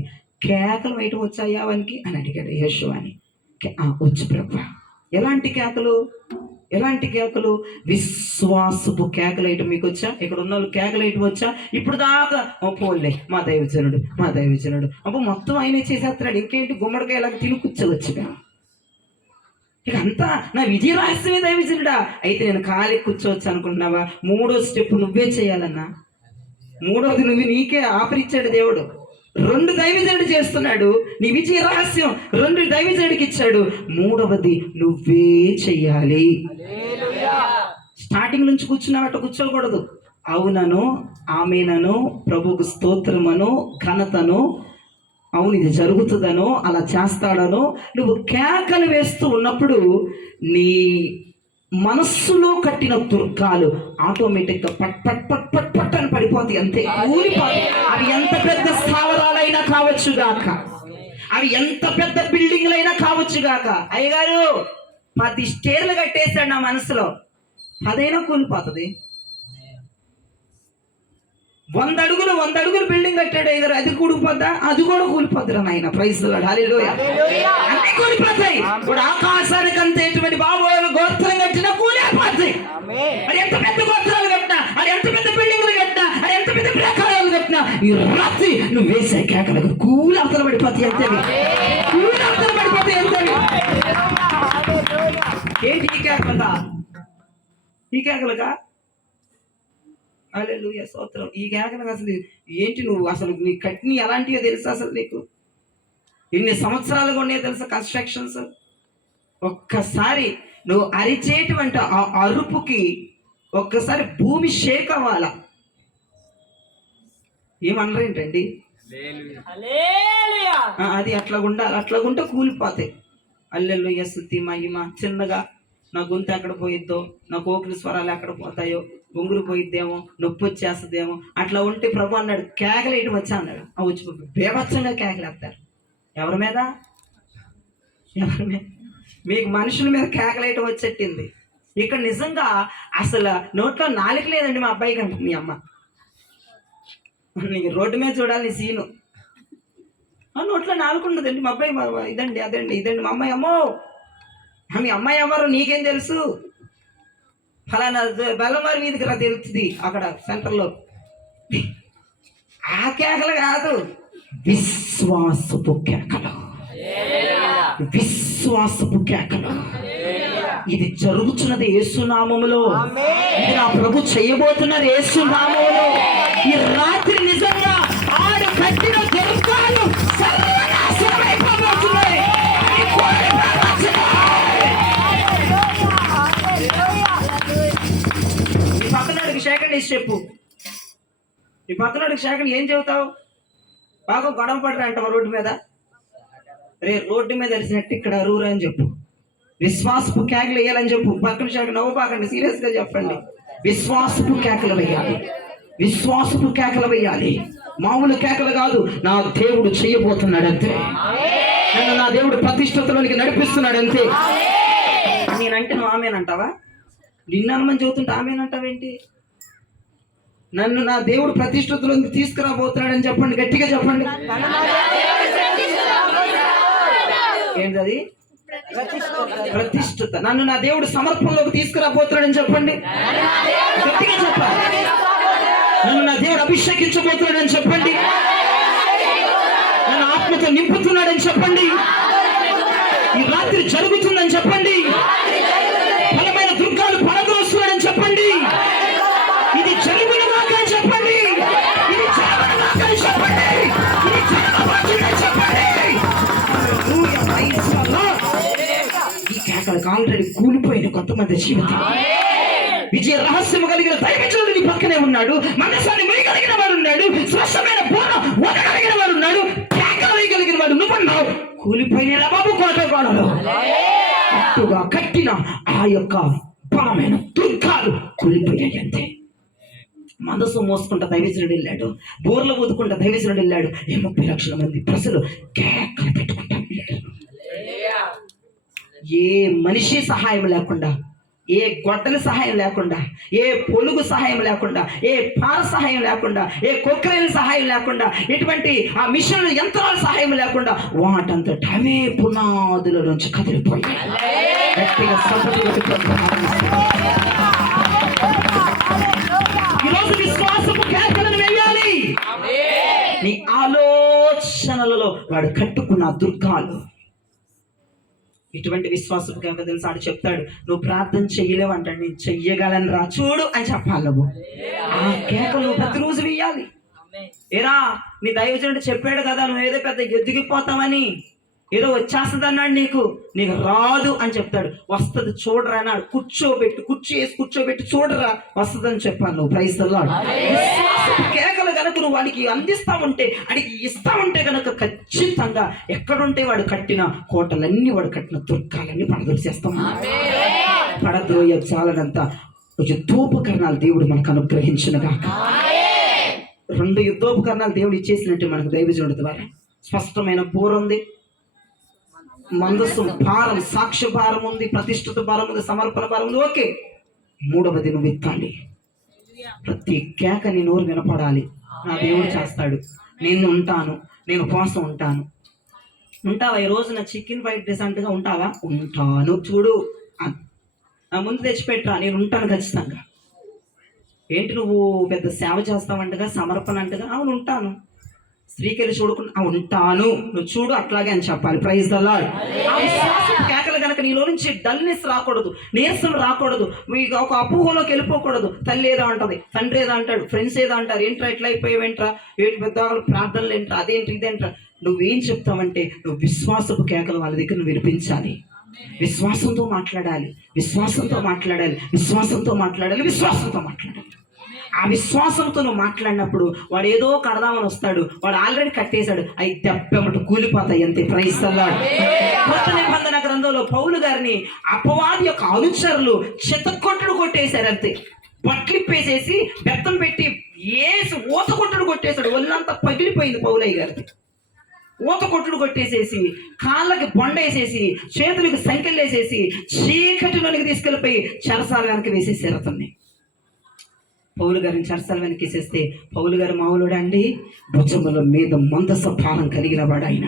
కేకలు వేయటం వచ్చాయా వానికి అని అడిగాడు యెహోషువని. వచ్చు ప్రభా. ఎలాంటి కేకలు? విశ్వాసపు కేకలు వేయటం మీకు వచ్చా? ఇక్కడ ఉన్న వాళ్ళు కేకలు వేయటం వచ్చా? ఇప్పుడు దాకా పోలే మా దైవజనుడు అప్పుడు మొత్తం ఆయనే చేసేస్తున్నాడు. ఇంకేంటి గుమ్మడికాయలాగా తిని కూర్చోవచ్చుగా. ఇక అంతా నా విజయ రహస్యమే దైవజనుడా. అయితే నేను ఖాళీ కూర్చోవచ్చు అనుకుంటున్నావా? 3వ స్టెప్ నువ్వే చేయాలన్నా. 3వది నీకే ఆఫర్ ఇచ్చాడు దేవుడు. 2 దైవజనుడు చేస్తున్నాడు. నీ విజయ రహస్యం 2 దైవజనుడికి ఇచ్చాడు. 3వది నువ్వే చెయ్యాలి. స్టార్టింగ్ నుంచి కూర్చున్నావట కూర్చోకూడదు. అవునను, ఆమెనను, ప్రభుకు స్తోత్రమను, ఘనతను, అవును ఇది జరుగుతుందనో అలా చేస్తాడనో నువ్వు కేకలు వేస్తూ ఉన్నప్పుడు నీ మనస్సులో కట్టిన దుర్గాలు ఆటోమేటిక్గా పట్ అని పడిపోతాయి. అంతే, ఊరిపోతాయి. అవి ఎంత పెద్ద స్థావరాలైనా కావచ్చు గాక, అవి ఎంత పెద్ద బిల్డింగ్లైనా కావచ్చు గాక. అయ్యగారు 10 స్టేర్లు కట్టేశాడు నా మనసులో, 10 అయినా కూలిపోతుంది. 100 అడుగులు బిల్డింగ్ కట్టాడు అయ్యగారు, అది కూలిపోద్దా? అది కూడా కూలిపోద్దురా నాయన. ప్రైజ్ ది లార్డ్, హల్లెలూయా. అన్ని కూలిపోతాయి. ఇప్పుడు ఆకాశానికి అంతే ఎటువంటి బాబోలు గోత్రం కట్టినా కూలిపోతాయి. అది ఎంత పెద్ద గోత్రాలు కట్టినా, అది ఎంత పెద్ద బిల్డింగ్లు కట్టినా, అది ఎంత పెద్ద ప్రకారాలు కట్టినా, ఈ రాత్రి నువ్వు వేసే కేకలకు కూలి అవతల పడిపోతాయి. అంతేవి కూలి అవతల పడిపోతాయి. అంతేవి ఏంటి ఈ కేకలుగా? హల్లెలూయా, స్తోత్రం. ఈ కేకలకు అసలు ఏంటి? నువ్వు అసలు నీ కట్ని ఎలాంటివో తెలుసా? అసలు నీకు ఎన్ని సంవత్సరాలుగా ఉన్నాయో తెలుసా కన్స్ట్రక్షన్స్? ఒక్కసారి నువ్వు అరిచేటువంటి ఆ అరుపుకి ఒక్కసారి భూమి షేక్ అవ్వాలా. ఏమనరేంటండి? అది అట్లా ఉండాలి. అట్లా ఉంటే కూలిపోతాయి. హల్లెలూయా, స్తుతి మహిమ. చిన్నగా నా గొంతు ఎక్కడ పోయిద్దో, నా కోకిల స్వరాలు ఎక్కడ పోతాయో, బొంగులు పోయిద్దేమో, నొప్పి వచ్చేస్తుందేమో, అట్లా ఉంటే ప్రభు అన్నాడు కేకలేయటం వచ్చా అన్నాడు. వచ్చి బేభత్సంగా కేకలేస్తారు. ఎవరి మీద? మీకు మనుషుల మీద కేకలేయటం వచ్చేట్టింది. ఇక్కడ నిజంగా అసలు నోట్లో నాలుక లేదండి మా అబ్బాయికి అంటుంది మీ అమ్మ. నీకు రోడ్డు మీద చూడాలి నీ సీను. నోట్లో నాలుక ఉండదండి మా అబ్బాయి. ఇదండి మా అమ్మాయి. అమ్మో, మీ అమ్మాయి ఎవరు నీకేం తెలుసు? ఫలానా బెల్లవారి వీధికి రా తెలుస్తుంది అక్కడ సెంటర్లో. ఆ కేకలు కాదు, విశ్వాసపు కేకలు. ఇది జరుగుతున్నది యేసునామములో. ఇది నా ప్రభు చేయబోతున్నది యేసునామములో. ఈ రాత్రి నిజంగా ఆడు కట్టిన దుర్గాలు సర్వనాశనమైపోతున్నాయి. ఈ పక్కనడికి శేఖండి చెప్పు. ఈ పక్కనడికి శేఖండి ఏం చెబుతావు? బాగా గొడవ పడరా అంటావా రోడ్డు మీద? రోడ్డు మీద తెలిసినట్టు ఇక్కడ అరువురా అని చెప్పు. విశ్వాసపు కేకలు వేయాలని చెప్పు. పక్కన శేఖండి నవ్వుపాకండి, సీరియస్గా చెప్పండి. విశ్వాసపు కేకలు వేయాలి. మామూలు కేకలు కాదు, నా దేవుడు చెయ్యబోతున్నాడు అంతే. నన్ను నా దేవుడు ప్రతిష్టతలోనికి నడిపిస్తున్నాడు అంతే. నేనంటే నువ్వు ఆమెనంటావా? నిన్ను అనుమని చెబుతుంటే ఆమెనంటావేంటి? నన్ను నా దేవుడు ప్రతిష్టతలోకి తీసుకురాబోతున్నాడని చెప్పండి, గట్టిగా చెప్పండి. ఏంటది? ప్రతిష్ఠత. నన్ను నా దేవుడు సమర్పణలోకి తీసుకురాబోతున్నాడని చెప్పండి, గట్టిగా చెప్పాలి. నన్ను నా దేవుడు అభిషేకించబోతున్నాడని చెప్పండి, నన్ను ఆత్మతో నింపుతున్నాడని చెప్పండి, ఈ రాత్రి జరుగుతుందని చెప్పండి, బలమైన దుర్గాలు పడగొస్తున్నాడని చెప్పండి, ఇది జరుగును మాకని చెప్పండి, ఇది జరుగును మాకని చెప్పండి, ఇది జరగబోతుందని చెప్పండి. ఈ కేకలకు ఆల్రెడీ కూలిపోయిన కొంతమంది జీవితం. విజయ రహస్యం కలిగిన దైవజనుడు నీ పక్కనే ఉన్నాడు, మనసాన్ని వేయగలిగిన వాడు ఉన్నాడు, స్వచ్ఛమైన పూర్ణ వదగలిగిన వాడు ఉన్నాడు, కేకలు వేయగలిగిన వాడు నువ్వన్నావు. కూలిపోయిన బాబు కోటగోడలు అట్టుగా కట్టిన ఆ యొక్క బలమైన దుర్గాలు కూలిపోయాయి అంతే. మనసు మోసుకుంటా దైవజనుడు వెళ్ళాడు, బోర్లు ఊదుకుంటా దైవజనుడు వెళ్ళాడు. 30 లక్షల మంది ప్రజలు కేకలు పెట్టుకుంటా వెళ్ళాడు. ఏ మనిషి సహాయం లేకుండా, ఏ గొడ్డల సహాయం లేకుండా, ఏ పొలుగు సహాయం లేకుండా, ఏ పాల సహాయం లేకుండా, ఏ కొక్కరైన సహాయం లేకుండా, ఎటువంటి ఆ మిషన్ యంత్రాల సహాయం లేకుండా వాటంతట అవే పునాదుల నుంచి కదిలిపోయాయి. ఈరోజు విశ్వాసపు కేకలను వేయాలి. నీ ఆలోచనలలో వాడు కట్టుకున్న దుర్గాలు. ఇటువంటి విశ్వాసపు కేక తెలుసు, ఆడు చెప్తాడు నువ్వు ప్రార్థన చెయ్యలేవు అంటాడు, నేను చెయ్యగలను రా చూడు అని చెప్పాలి. నువ్వు ఆ కేకలు ప్రతిరోజు వేయాలి. ఏరా నీ దైవజనుడు చెప్పాడు కదా, నువ్వు ఏదో పెద్ద ఎదిగిపోతావని, ఏదో వచ్చేస్తుంది అన్నాడు, నీకు రాదు అని చెప్తాడు. వస్తుంది చూడరా అన్నాడు, కుర్చీ వేసి కూర్చోబెట్టి చూడరా వస్తుందని చెప్పాను. నువ్వు ప్రైజ్ ది లార్డ్. కేకలు కనుక నువ్వు వాడికి అందిస్తా ఉంటే, వాడికి ఇస్తా ఉంటే కనుక ఖచ్చితంగా ఎక్కడుంటే వాడు కట్టిన కోటలన్నీ, వాడు కట్టిన దుర్గాలన్నీ పడదొలిసేస్తాం. పడద్రోయ చాలనంత యుద్ధోపకరణాలు దేవుడు మనకు అనుగ్రహించినగా. 2 యుద్ధోపకరణాలు దేవుడు ఇచ్చేసినట్టు మనకు దైవజనుడి ద్వారా. స్పష్టమైన పోరు ఉంది, మందస్సు భారం, సాక్ష్య భారం ఉంది, ప్రతిష్ఠిత భారం ఉంది, సమర్పణ భారం ఉంది. ఓకే, 3వది నువ్వు ఎత్తాలి. ప్రతి కేక నీ నోరు వినపడాలి. నా దేవుడు చేస్తాడు, నేను ఉంటాను, నేను ఉపవాసం ఉంటాను. ఉంటావా? ఈ రోజు నా చికెన్ ఫ్రైడ్ రైస్ అంటగా ఉంటావా? ఉంటాను. చూడు నా ముందు తెచ్చిపెట్టరా, నేను ఉంటాను ఖచ్చితంగా. ఏంటి నువ్వు పెద్ద సేవ చేస్తావంటగా, సమర్పణ అంటగా? అవును ఉంటాను. స్త్రీకెళ్ళి చూడకుండా ఉంటాను, నువ్వు చూడు అట్లాగే అని చెప్పాలి. Praise the lord. ఆ విశ్వాసపు కేకలు కనుక నీలో నుంచి డల్నెస్ రాకూడదు, నీరసం రాకూడదు, మీకు ఒక అపోహలోకి వెళ్ళిపోకూడదు. తల్లి ఏదో అంటది, తండ్రి ఏదో అంటాడు, ఫ్రెండ్స్ ఏదో అంటారు, ఏంట్రా ఎట్లా అయిపోయావేంట్రా, ఏంటి పెద్ద ప్రార్థనలు ఏంట్రా, అదేంటి ఇదేంట్రా. నువ్వేం చెప్తావంటే నువ్వు విశ్వాసపు కేకలు వాళ్ళ దగ్గర నువ్వు వినిపించాలి. విశ్వాసంతో మాట్లాడాలి, విశ్వాసంతో మాట్లాడాలి, విశ్వాసంతో మాట్లాడాలి, విశ్వాసంతో మాట్లాడాలి. ఆ విశ్వాసంతో నువ్వు మాట్లాడినప్పుడు వాడు ఏదో కడదామని వస్తాడు, వాడు ఆల్రెడీ కట్టేశాడు, అవి దెబ్బమటు కూలిపోతాయి అంతే. Praise the lord. కొత్త నిబంధన గ్రంథంలో పౌలు గారిని అపవాది యొక్క అనుచరులు చెత్తకొట్టుడు కొట్టేశారు అంతే. బట్లిప్పేసేసి బెత్తం పెట్టి ఏసి ఊత కొట్టుడు కొట్టేశాడు. ఒళ్ళంతా పగిలిపోయింది పౌలయ్య గారికి. ఊత కొట్టుడు కొట్టేసేసి, కాళ్ళకి బొండేసేసి, చేతులకు సంకెళ్ళు వేసేసి, చీకటిలోనికి తీసుకెళ్ళిపోయి చెరసాల వెనక వేసేసారు అతన్ని. పౌలు గారిని చెరసాల వెనకేసేస్తే, పౌలు గారు మావులుడు అండి, భుజముల మీద మందస భారం కలిగిన వాడు ఆయన,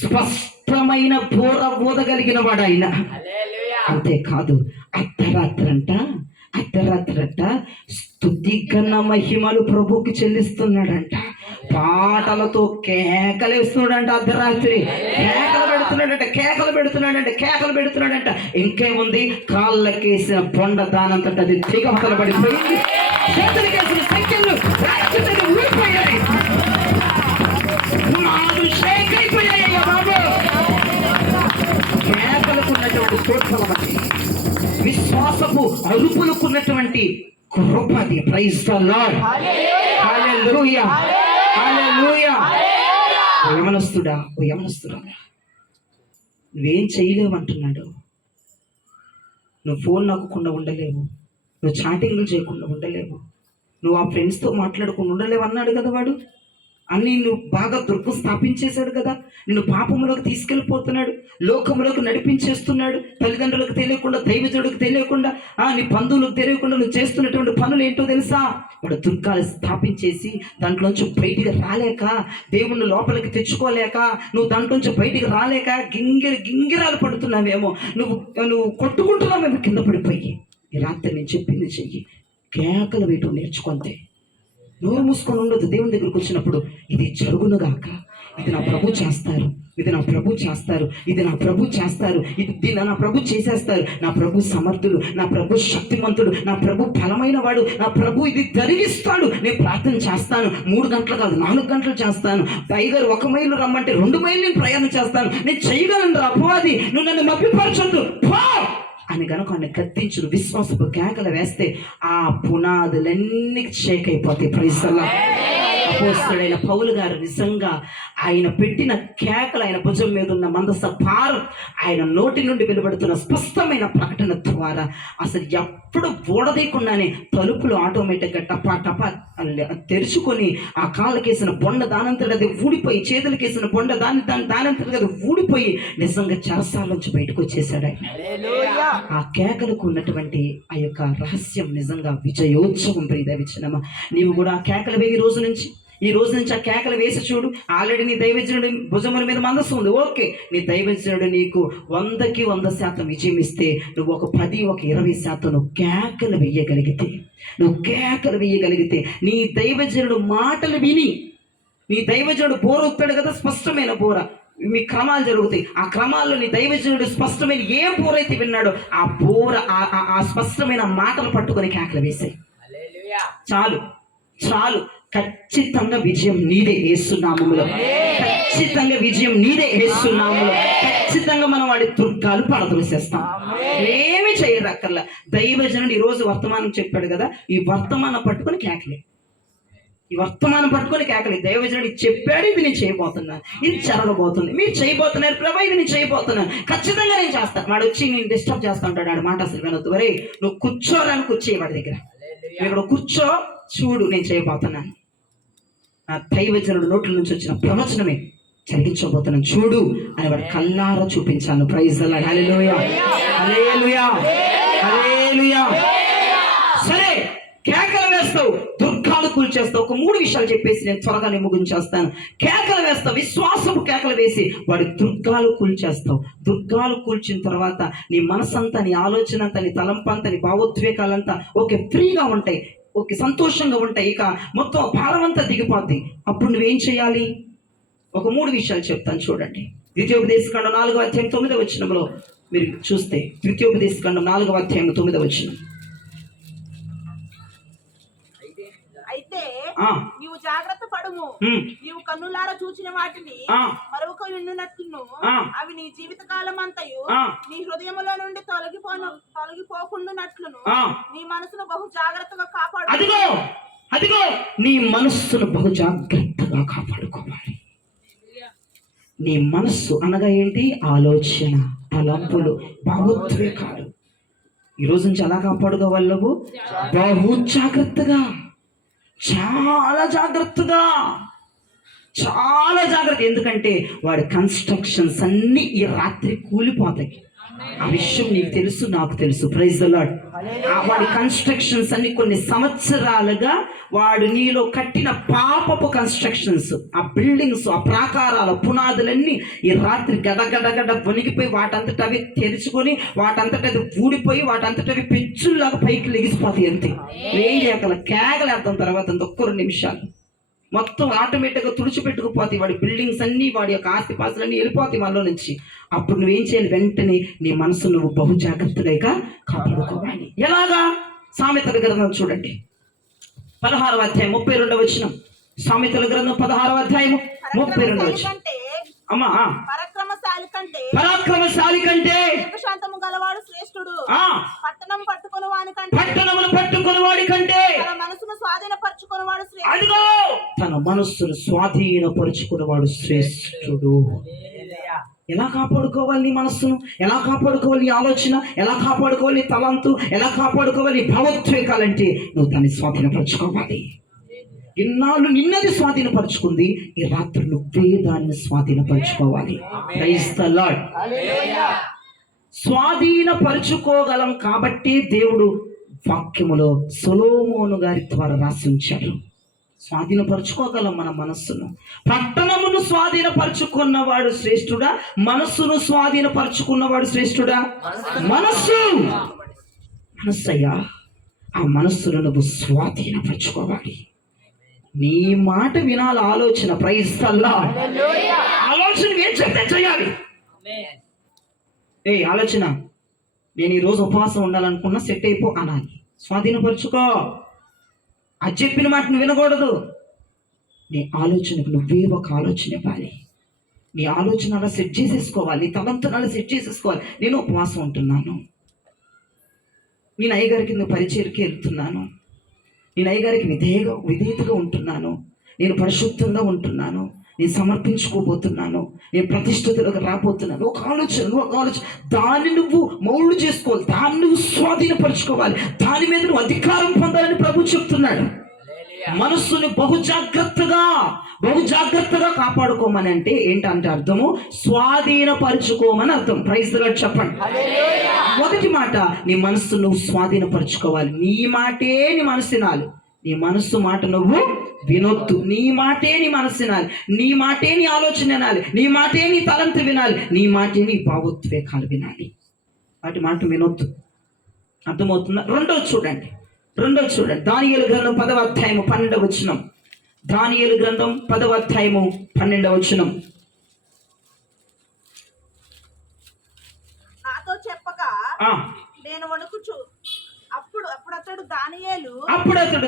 స్పష్టమైన బోర ఊదగలిగిన వాడు ఆయన. అంతేకాదు అర్ధరాత్రంట స్తుతి ఘన మహిమలు ప్రభువుకి చెల్లిస్తున్నాడంట. పాటలతో కేకలేస్తున్నాడంట. అర్ధరాత్రి కేకలు పెడుతున్నాడంట. ఇంకేముంది, కాళ్ళకేసిన బొండ దానంతట అది దిగవతల పడిపోయింది. చేతులకేసిన సంఖ్యలు ఊడిపోయాయి, షేక్ అయిపోయాయి. బాబు కేకలకున్నటువంటి తోడ్ఫలమది, విశ్వాసపు అరుపులకున్నటువంటి కృపది. Praise the lord. Hallelujah, hallelujah. యమనస్తుడా, నువ్వేం చేయలేవు అంటున్నాడు. నువ్వు ఫోన్ నొక్కకుండా ఉండలేవు, నువ్వు చాటింగ్లు చేయకుండా ఉండలేవు, నువ్వు ఆ ఫ్రెండ్స్తో మాట్లాడకుండా ఉండలేవు అన్నాడు కదా వాడు. అన్ని నువ్వు బాగా దుర్గం స్థాపించేశాడు కదా, నిన్ను పాపములోకి తీసుకెళ్ళిపోతున్నాడు, లోకములోకి నడిపించేస్తున్నాడు. తల్లిదండ్రులకు తెలియకుండా, దైవజనుడికి తెలియకుండా, నీ బంధువులకు తెలియకుండా నువ్వు చేస్తున్నటువంటి పనులు ఏంటో తెలుసా? వాడు దుర్గాలు స్థాపించేసి దాంట్లోంచి బయటికి రాలేక, దేవుణ్ణి లోపలికి తెచ్చుకోలేక, నువ్వు దాంట్లోంచి బయటికి రాలేక గింగిరాలు పడుతున్నావేమో, నువ్వు కొట్టుకుంటున్నావేమో కింద పడిపోయి. ఈ రాత్రి నేను చెప్పింది చెయ్యి, కేకలు వేయటం నేర్చుకుంటే. నోరు మూసుకొని ఉండదు. దేవుని దగ్గరికి వచ్చినప్పుడు ఇది జరుగునుగాక, ఇది నా ప్రభు చేస్తారు, ఇది నా ప్రభు చేస్తారు, ఇది నా ప్రభు చేస్తారు, దీన్ని నా ప్రభు చేసేస్తారు, నా ప్రభు సమర్థుడు, నా ప్రభు శక్తిమంతుడు, నా ప్రభు బలమైన వాడు, నా ప్రభు ఇది జరిగిస్తాడు. నేను ప్రార్థన చేస్తాను, 3 గంటలు కాదు 4 గంటలు చేస్తాను. టైగర్ 1 మైలు రమ్మంటే 2 మైలు నేను ప్రయాణం చేస్తాను, నేను చేయగలను రా అపవాది, నువ్వు నన్ను మభ్యపరచొద్దు అని కనుక ఆయన కత్తించుడు విశ్వాసపు కేకలు వేస్తే ఆ పునాదులన్నీ షేక్ అయిపోతాయి. Praise the lord. అపోస్తలుడైన పౌలు గారు నిజంగా ఆయన పెట్టిన కేకలు, ఆయన భుజం మీద ఉన్న మందస భారం, ఆయన నోటి నుండి వెలువడుతున్న స్పష్టమైన ప్రకటన ద్వారా అసలు ఎప్పుడు బోడదీయకుండానే తలుపులు ఆటోమేటిక్గా టపా టపా తెరుచుకొని, ఆ కాళ్ళకేసిన బొండ దానంతటి అది ఊడిపోయి, చేతులకేసిన బొండ దానంతటి అది ఊడిపోయి నిజంగా చెరసాల నుంచి బయటకు వచ్చేసాడు ఆయన. ఆ కేకలకు ఉన్నటువంటి ఆ యొక్క రహస్యం నిజంగా విజయోత్సవం. ప్రియదవిచ్చినమా, నీవు కూడా ఆ కేకలు వేయి ఈ రోజు నుంచి ఆ కేకలు వేసి చూడు. ఆల్రెడీ నీ దైవజనుడి భుజముల మీద మనసు ఉంది, ఓకే. నీ దైవజనుడు నీకు 100కి 100% విజయం ఇస్తే, నువ్వు ఒక 10, ఒక 20% నువ్వు కేకలు వేయగలిగితే, నీ దైవజనుడు మాటలు విని, నీ దైవజనుడు బోర ఒప్పాడు కదా, స్పష్టమైన బోర, మీ క్రమాలు జరుగుతాయి. ఆ క్రమాల్లో నీ దైవజనుడు స్పష్టమైన ఏ బోర అయితే విన్నాడో ఆ బోర, ఆ స్పష్టమైన మాటలు పట్టుకొని కేకలు వేసాయి. చాలు ఖచ్చితంగా విజయం నీదే యేసునామములో. ఖచ్చితంగా విజయం నీదే యేసునామములో. ఖచ్చితంగా మనం వాడి దుర్గాలు పడదోసేస్తాం. ఏమి చేయరక్కర్లా. దైవజనుడు ఈరోజు వర్తమానం చెప్పాడు కదా, ఈ వర్తమానం పట్టుకొని కేకలే. దైవజనుడు చెప్పాడు, ఇది నేను చేయబోతున్నాను, ఇది జరగబోతుంది, మీరు చేయబోతున్నారు ప్రభా, ఇది నేను చేయబోతున్నాను, ఖచ్చితంగా నేను చేస్తాను. వాడు వచ్చి నేను డిస్టర్బ్ చేస్తా ఉంటాడు, వాడి మాట అసలు వినొద్దు. వరే నువ్వు కూర్చోరాని కూర్చోయి వాడి దగ్గర, ఇక్కడ కూర్చో, చూడు నేను చేయబోతున్నాను, నా దైవజనుడు నోట్ల నుంచి వచ్చిన ప్రవచనమే జరిగించబోతున్నాను చూడు అని వాడు కల్లారా చూపించాను. Praise the lord. Hallelujah, hallelujah, hallelujah. సరే, కేకలు వేస్తావు, దుర్గాలు కూల్చేస్తావు. ఒక 3 విషయాలు చెప్పేసి నేను త్వరగా ముగించేస్తాను. కేకలు వేస్తావు, విశ్వాసపు కేకలు వేసి వాడి దుర్గాలు కూల్చేస్తావు. దుర్గాలు కూల్చిన తర్వాత నీ మనసంతా, నీ ఆలోచన అంతా, నీ తలంపంతా, నీ భావోద్వేగాలంతా ఓకే ఫ్రీగా ఉంటాయి, ఓకే సంతోషంగా ఉంటాయి. ఇక మొత్తం భారం అంతా దిగిపోద్ది. అప్పుడు నువ్వేం చేయాలి? ఒక 3 విషయాలు చెప్తాను చూడండి. ద్వితీయోపదేశకాండం 4వ అధ్యాయం 9వ వచనంలో మీరు చూస్తే, ద్వితీయోపదేశకాండం 4వ అధ్యాయం 9వ వచనం. అయితే నీవు జాగ్రత్త పడుము, నీవు కన్నులారా చూచిన వాటిని మరొక విన్నునట్లును అవి నీ జీవిత కాలం అంతయు నీ హృదయములో నుండి తొలగిపోకుండానట్లును నీ మనసును బహు జాగ్రత్తగా కాపాడు. అదిగో నీ మనస్సును బహు జాగ్రత్తగా కాపాడుకోవాలి. నీ మనస్సు అనగా ఏంటి? ఆలోచన, తలంపులు, భావోద్వేగాలు. ఈరోజు నుంచి ఎలా కాపాడుకోవాలి? నువ్వు బహు జాగ్రత్తగా, చాలా జాగ్రత్త. ఎందుకంటే వాడి కన్స్ట్రక్షన్స్ అన్ని ఈ రాత్రి కూలిపోతాయి. ఆ విషయం నీకు తెలుసు, నాకు తెలుసు. Praise the lord. వాడి కన్స్ట్రక్షన్స్ అన్ని కొన్ని సంవత్సరాలుగా వాడు నీలో కట్టిన పాపపు కన్స్ట్రక్షన్స్, ఆ బిల్డింగ్స్, ఆ ప్రాకారాల పునాదులన్నీ ఈ రాత్రి గడగడగడ వణిగిపోయి వాటంతట అవి తెరుచుకొని, వాటంతట అది ఊడిపోయి, వాటంతట అవి పెంచుల్లాగా పైకి లెగిసిపోతాయి. అంతే, ఏం చేయగల కేకలేద్దాం తర్వాత ఒక్క 2 నిమిషాలు మొత్తం ఆటోమేటిక్గా తుడిచిపెట్టుకుపోతాయి. వాడి బిల్డింగ్స్ అన్నీ, వాడి యొక్క ఆస్తిపాస్తులన్నీ వెళ్ళిపోతాయి వాళ్ళ నుంచి. అప్పుడు నువ్వేం చేయాలి? వెంటనే నీ మనసు నువ్వు బహు జాగ్రత్తగా కాపాడుకోవాలి. ఎలాగా? సామెతల గ్రంథం చూడండి, 16వ అధ్యాయం 32వ వచనం. సామెతల గ్రంథం 16వ అధ్యాయం 32వ వచనం. అమ్మా, పరాక్రమశాలి కంటే శాంతము గలవాడు శ్రేష్ఠుడు, పట్టణమును పట్టుకుని వాడి కంటే మనసును స్వాధీనపరచుకునేవాడు శ్రేష్ఠుడు. అదిగో తన మనస్సును స్వాధీనపరుచుకునేవాడు శ్రేష్ఠుడు. ఎలా కాపాడుకోవాలి నీ మనస్సును? ఎలా కాపాడుకోవాలి నీ ఆలోచన? ఎలా కాపాడుకోవాలి నీ తలంతు? ఎలా కాపాడుకోవాలి నీ భావోద్వేగాలంటే నువ్వు దాన్ని స్వాధీనపరచుకోవాలి. ఇన్నాళ్ళు నిన్నది స్వాధీనపరుచుకుంది, ఈ రాత్రి నువ్వే దాన్ని స్వాధీనపరుచుకోవాలి. Praise the lord. స్వాధీనపరుచుకోగలం కాబట్టి దేవుడు వాక్యములో సొలొమోను గారి ద్వారా రాసి ఉంచాడు. స్వాధీనపరుచుకోగలం మన మనస్సును. పట్టణమును స్వాధీనపరుచుకున్నవాడు శ్రేష్ఠుడా, మనస్సును స్వాధీనపరుచుకున్నవాడు శ్రేష్ఠుడా? మనస్సయ్యా, ఆ మనస్సును నువ్వు స్వాధీనపరచుకోవాలి. నీ మాట వినాలి. ఆలోచన, ప్రైజ్ ద లార్డ్. ఆలోచన ఏం చెప్తే చేయాలి. ఆలోచన, నేను ఈరోజు ఉపవాసం ఉండాలనుకున్నా, సెట్ అయిపో అనాలి. స్వాధీనపరచుకో. అది చెప్పిన మాట నువ్వు వినకూడదు. నీ ఆలోచనకు నువ్వే ఒక ఆలోచన ఇవ్వాలి. నీ ఆలోచన అలా సెట్ చేసేసుకోవాలి. నీ తలంతో అలా సెట్ చేసేసుకోవాలి. నేను ఉపవాసం ఉంటున్నాను, నేను అయ్యగారికి నువ్వు పరిచయకి వెళ్తున్నాను, నేను అయ్యగారికి విధేయతగా ఉంటున్నాను, నేను పరిశుద్ధంగా ఉంటున్నాను, నేను సమర్పించుకోబోతున్నాను, నేను ప్రతిష్ఠితులకు రాబోతున్నాను. ఒక ఆలోచన దాన్ని నువ్వు మౌళ్ళు చేసుకోవాలి, దాన్ని నువ్వు స్వాధీనపరచుకోవాలి, దాని మీద నువ్వు అధికారం పొందాలని ప్రభు చెప్తున్నాడు. మనస్సుని బహు జాగ్రత్తగా కాపాడుకోమని అంటే ఏంటంటే అర్థము స్వాధీనపరచుకోమని అర్థం. ప్రైజ్ ది లార్డ్ చెప్పండి. మొదటి మాట, నీ మనస్సు నువ్వు స్వాధీనపరచుకోవాలి. నీ మాటే నీ మనసు వినాలి. నీ మనస్సు మాట నువ్వు వినొద్దు. నీ మాటే నీ మనసు వినాలి. నీ మాటే నీ ఆలోచన వినాలి. నీ మాటే నీ తలంతు వినాలి. నీ మాటే నీ భావోద్వేగాలు వినాలి. వాటి మాట వినొద్దు. అర్థమవుతుందా? రెండోది చూడండి. దానియేలు గ్రంథం 10వ అధ్యాయము 12వ వచనం. దానియేలు గ్రంథం 10వ అధ్యాయము 12వ వచనం. నాతో చెప్పగా నేను వణుకుచు. అప్పుడు అతడు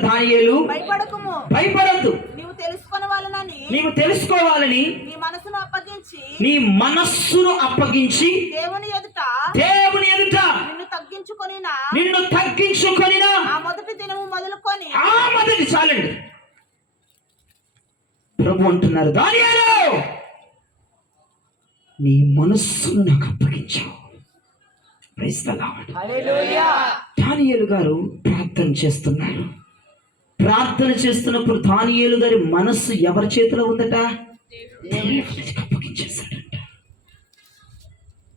దానియేలు భయపడద్దు, నీవు తెలుసుకోవాలని నీ మనస్సును అప్పగించి దేవుని ఎదుట నిన్ను తగ్గించుకొనినా ఆ మొదటి దినము మొదలుకొని చాలండి. ప్రభు అంటున్నారు, దానియేలు నీ మనస్సును నాకు అప్పగించావు. Praise the lord. హల్లెలూయా. దానియేలు గారు ప్రార్థన చేస్తున్నప్పుడు దానియేలు గారి మనస్సు ఎవరి చేతిలో ఉందట? దేవునికి అప్పగించేశాడంట.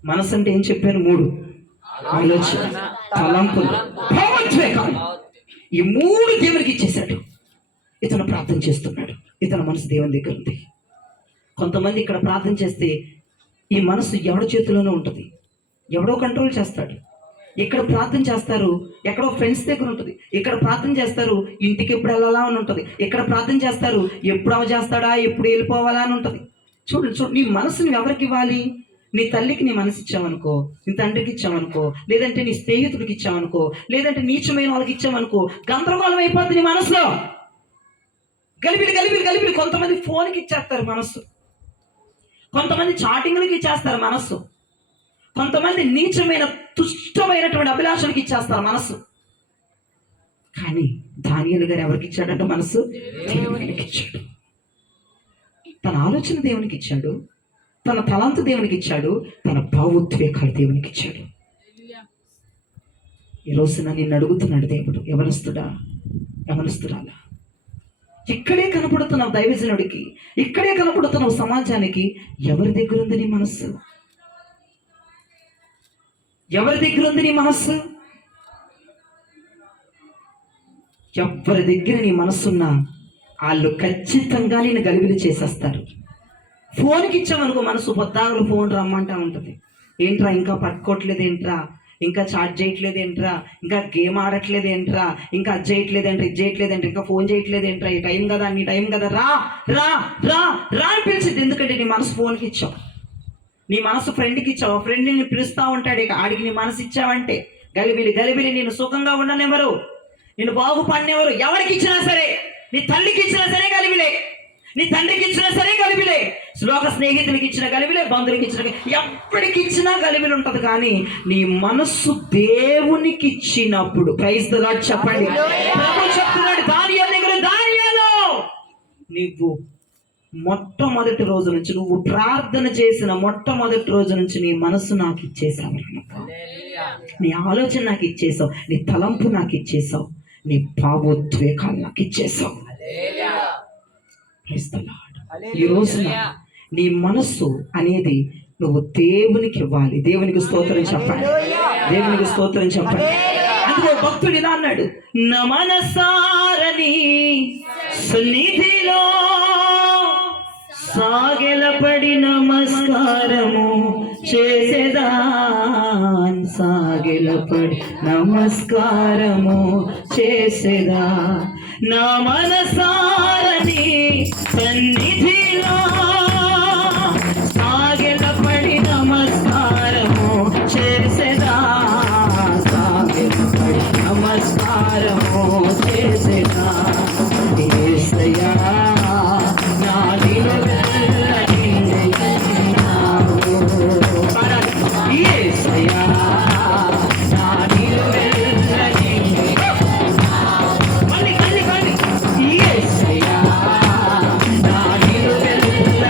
మనసు అంటే ఏం చెప్పాను? 3: ఆలోచన, తలంపులు, భావోద్వేగాలు. ఈ 3 దేవునికి ఇచ్చేశాడు. ఇతను ప్రార్థన చేస్తున్నాడు. ఇతని మనసు దేవుని దగ్గర ఉంది. కొంతమంది ఇక్కడ ప్రార్థన చేస్తే ఈ మనసు ఎవరి చేతిలోనే ఉంటుంది. ఎవడో కంట్రోల్ చేస్తాడు. ఇక్కడ ప్రార్థన చేస్తారు, ఎక్కడో ఫ్రెండ్స్ దగ్గర ఉంటుంది. ఇక్కడ ప్రార్థన చేస్తారు, ఇంటికి ఎప్పుడు వెళ్ళాలా అని ఉంటుంది. ఇక్కడ ప్రార్థన చేస్తారు, ఎప్పుడు అవ చేస్తాడా, ఎప్పుడు వెళ్ళిపోవాలా అని ఉంటుంది. చూడు, నీ మనసుని ఎవరికి ఇవ్వాలి? నీ తల్లికి నీ మనసు ఇచ్చావనుకో, నీ తండ్రికి ఇచ్చావనుకో, లేదంటే నీ స్నేహితుడికి ఇచ్చావనుకో, లేదంటే నీచమైన వాళ్ళకి ఇచ్చావనుకో, గందరగోళం అయిపోతుంది నీ మనసులో. గలిబిలి. కొంతమంది ఫోన్కి ఇచ్చేస్తారు మనస్సు, కొంతమంది చాటింగ్లకి ఇచ్చేస్తారు మనస్సు, కొంతమంది నీచమైన తుష్టమైనటువంటి అభిలాషలకు ఇచ్చేస్తారు మనస్సు. కానీ దానియేలు గారు ఎవరికి ఇచ్చాడంట మనస్సు? దేవునికి ఇచ్చాడు. తన ఆలోచన దేవునికి ఇచ్చాడు, తన తలంతు దేవునికి ఇచ్చాడు, తన భావోద్వేగాలు దేవునికి ఇచ్చాడు. ఈ రోజున నిన్ను అడుగుతున్నాడు దేవుడు, యవనస్తురాలా, ఇక్కడే కనపడుతున్నావు దైవజనుడికి, ఇక్కడే కనపడుతున్నావు సమాజానికి. ఎవరి దగ్గర ఉంది నీ మనస్సు? ఎవరి దగ్గర ఉంది నీ మనస్సు? ఎవరి దగ్గర నీ మనస్సున్నా వాళ్ళు ఖచ్చితంగా నేను గలిబిలి చేసేస్తారు. ఫోన్కి ఇచ్చామనుకో, మనసు పొద్దాగలు ఫోన్ రమ్మంటా ఉంటుంది. ఏంట్రా ఇంకా పట్టుకోవట్లేదు ఏంట్రా, ఇంకా చాట్ చేయట్లేదు ఏంట్రా, ఇంకా గేమ్ ఆడట్లేదు ఏంట్రా, ఇంకా అది చేయట్లేదు ఏంట్రా, ఇది చేయట్లేదు ఏంట్రా, ఇంకా ఫోన్ చేయట్లేదు ఏంట్రా, ఈ టైం కదా నీ టైం కదా, రా రా రా రా అని పిలిచింది. ఎందుకంటే నీ మనసు ఫోన్కి ఇచ్చావు, నీ మనసు ఫ్రెండ్కి ఇచ్చావు. ఫ్రెండ్ని నేను పిలుస్తూ ఉంటాడు. ఇక ఆడికి నీ మనసు ఇచ్చావంటే గలిబిలి. నేను సుఖంగా ఉండనెవరు, నేను బాగుపడినెవరు? ఎవరికి ఇచ్చినా సరే, నీ తల్లికి ఇచ్చినా సరే గలిబిలే, నీ తండ్రికి ఇచ్చినా సరే గలిబిలే, శ్లోక స్నేహితులకి ఇచ్చిన గలిబిలే, బంధువులకి ఇచ్చిన, ఎప్పటికి ఇచ్చినా గలిబిలి ఉంటుంది. కానీ నీ మనస్సు దేవునికి ఇచ్చినప్పుడు, ప్రైజ్ ది లార్డ్ చెప్పండి. ప్రభు చెప్తున్నాడు దానియేలు, నీవు మొట్టమొదటి రోజు నుంచి, నువ్వు ప్రార్థన చేసిన మొట్టమొదటి రోజు నుంచి నీ మనస్సు నాకు ఇచ్చేసావు, నీ ఆలోచన నాకు ఇచ్చేసావు, నీ తలంపు నాకు ఇచ్చేసావు, నీ భావోద్వేగాలు నాకు ఇచ్చేసావు. Praise the Lord. ఈ రోజున నీ మనస్సు అనేది నువ్వు దేవునికి ఇవ్వాలి. దేవునికి స్తోత్రం చెప్పండి. దేవునికి స్తోత్రం చెప్పండి. అందుకో భక్తుడు ఇలా అన్నాడు, నా మనసారని సన్నిధిలో సాగెలపడి నమస్కారము చేసేదా, సాగెలపడి నమస్కారము చేసేదా, నా మనసారని సన్నిధిలో సాగెలపడి నమస్కారము చేసేదా, సాగెలపడి నమస్కారము చేసేదా, యేసయ్యా నా నిలువెల్ల నిండినావు. యేసయ్యా నా నిలువెల్ల నిండినావు. మళ్ళీ యేసయ్యా నా నిలువెల్ల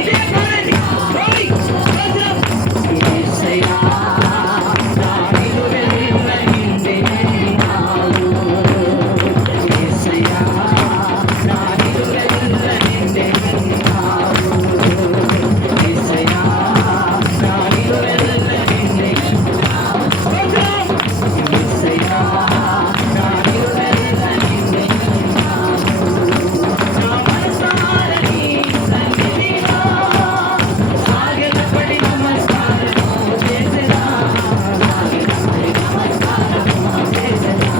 ఇదే పాడండి. యేసయ్యా నా నిలువెల్ల నిండినావు. యేసయ్యా నా నిలువెల్ల నిండినావు. యేసయ్యా నా నిలువెల్ల నిండినావు. యేసయ్యా నా నిలువెల్ల నిండినావు. నా మనసారని సన్నిధిలో సాగెలపడి నమస్కారము చేసేదా, సాగెలపడి నమస్కారము చేసేదా,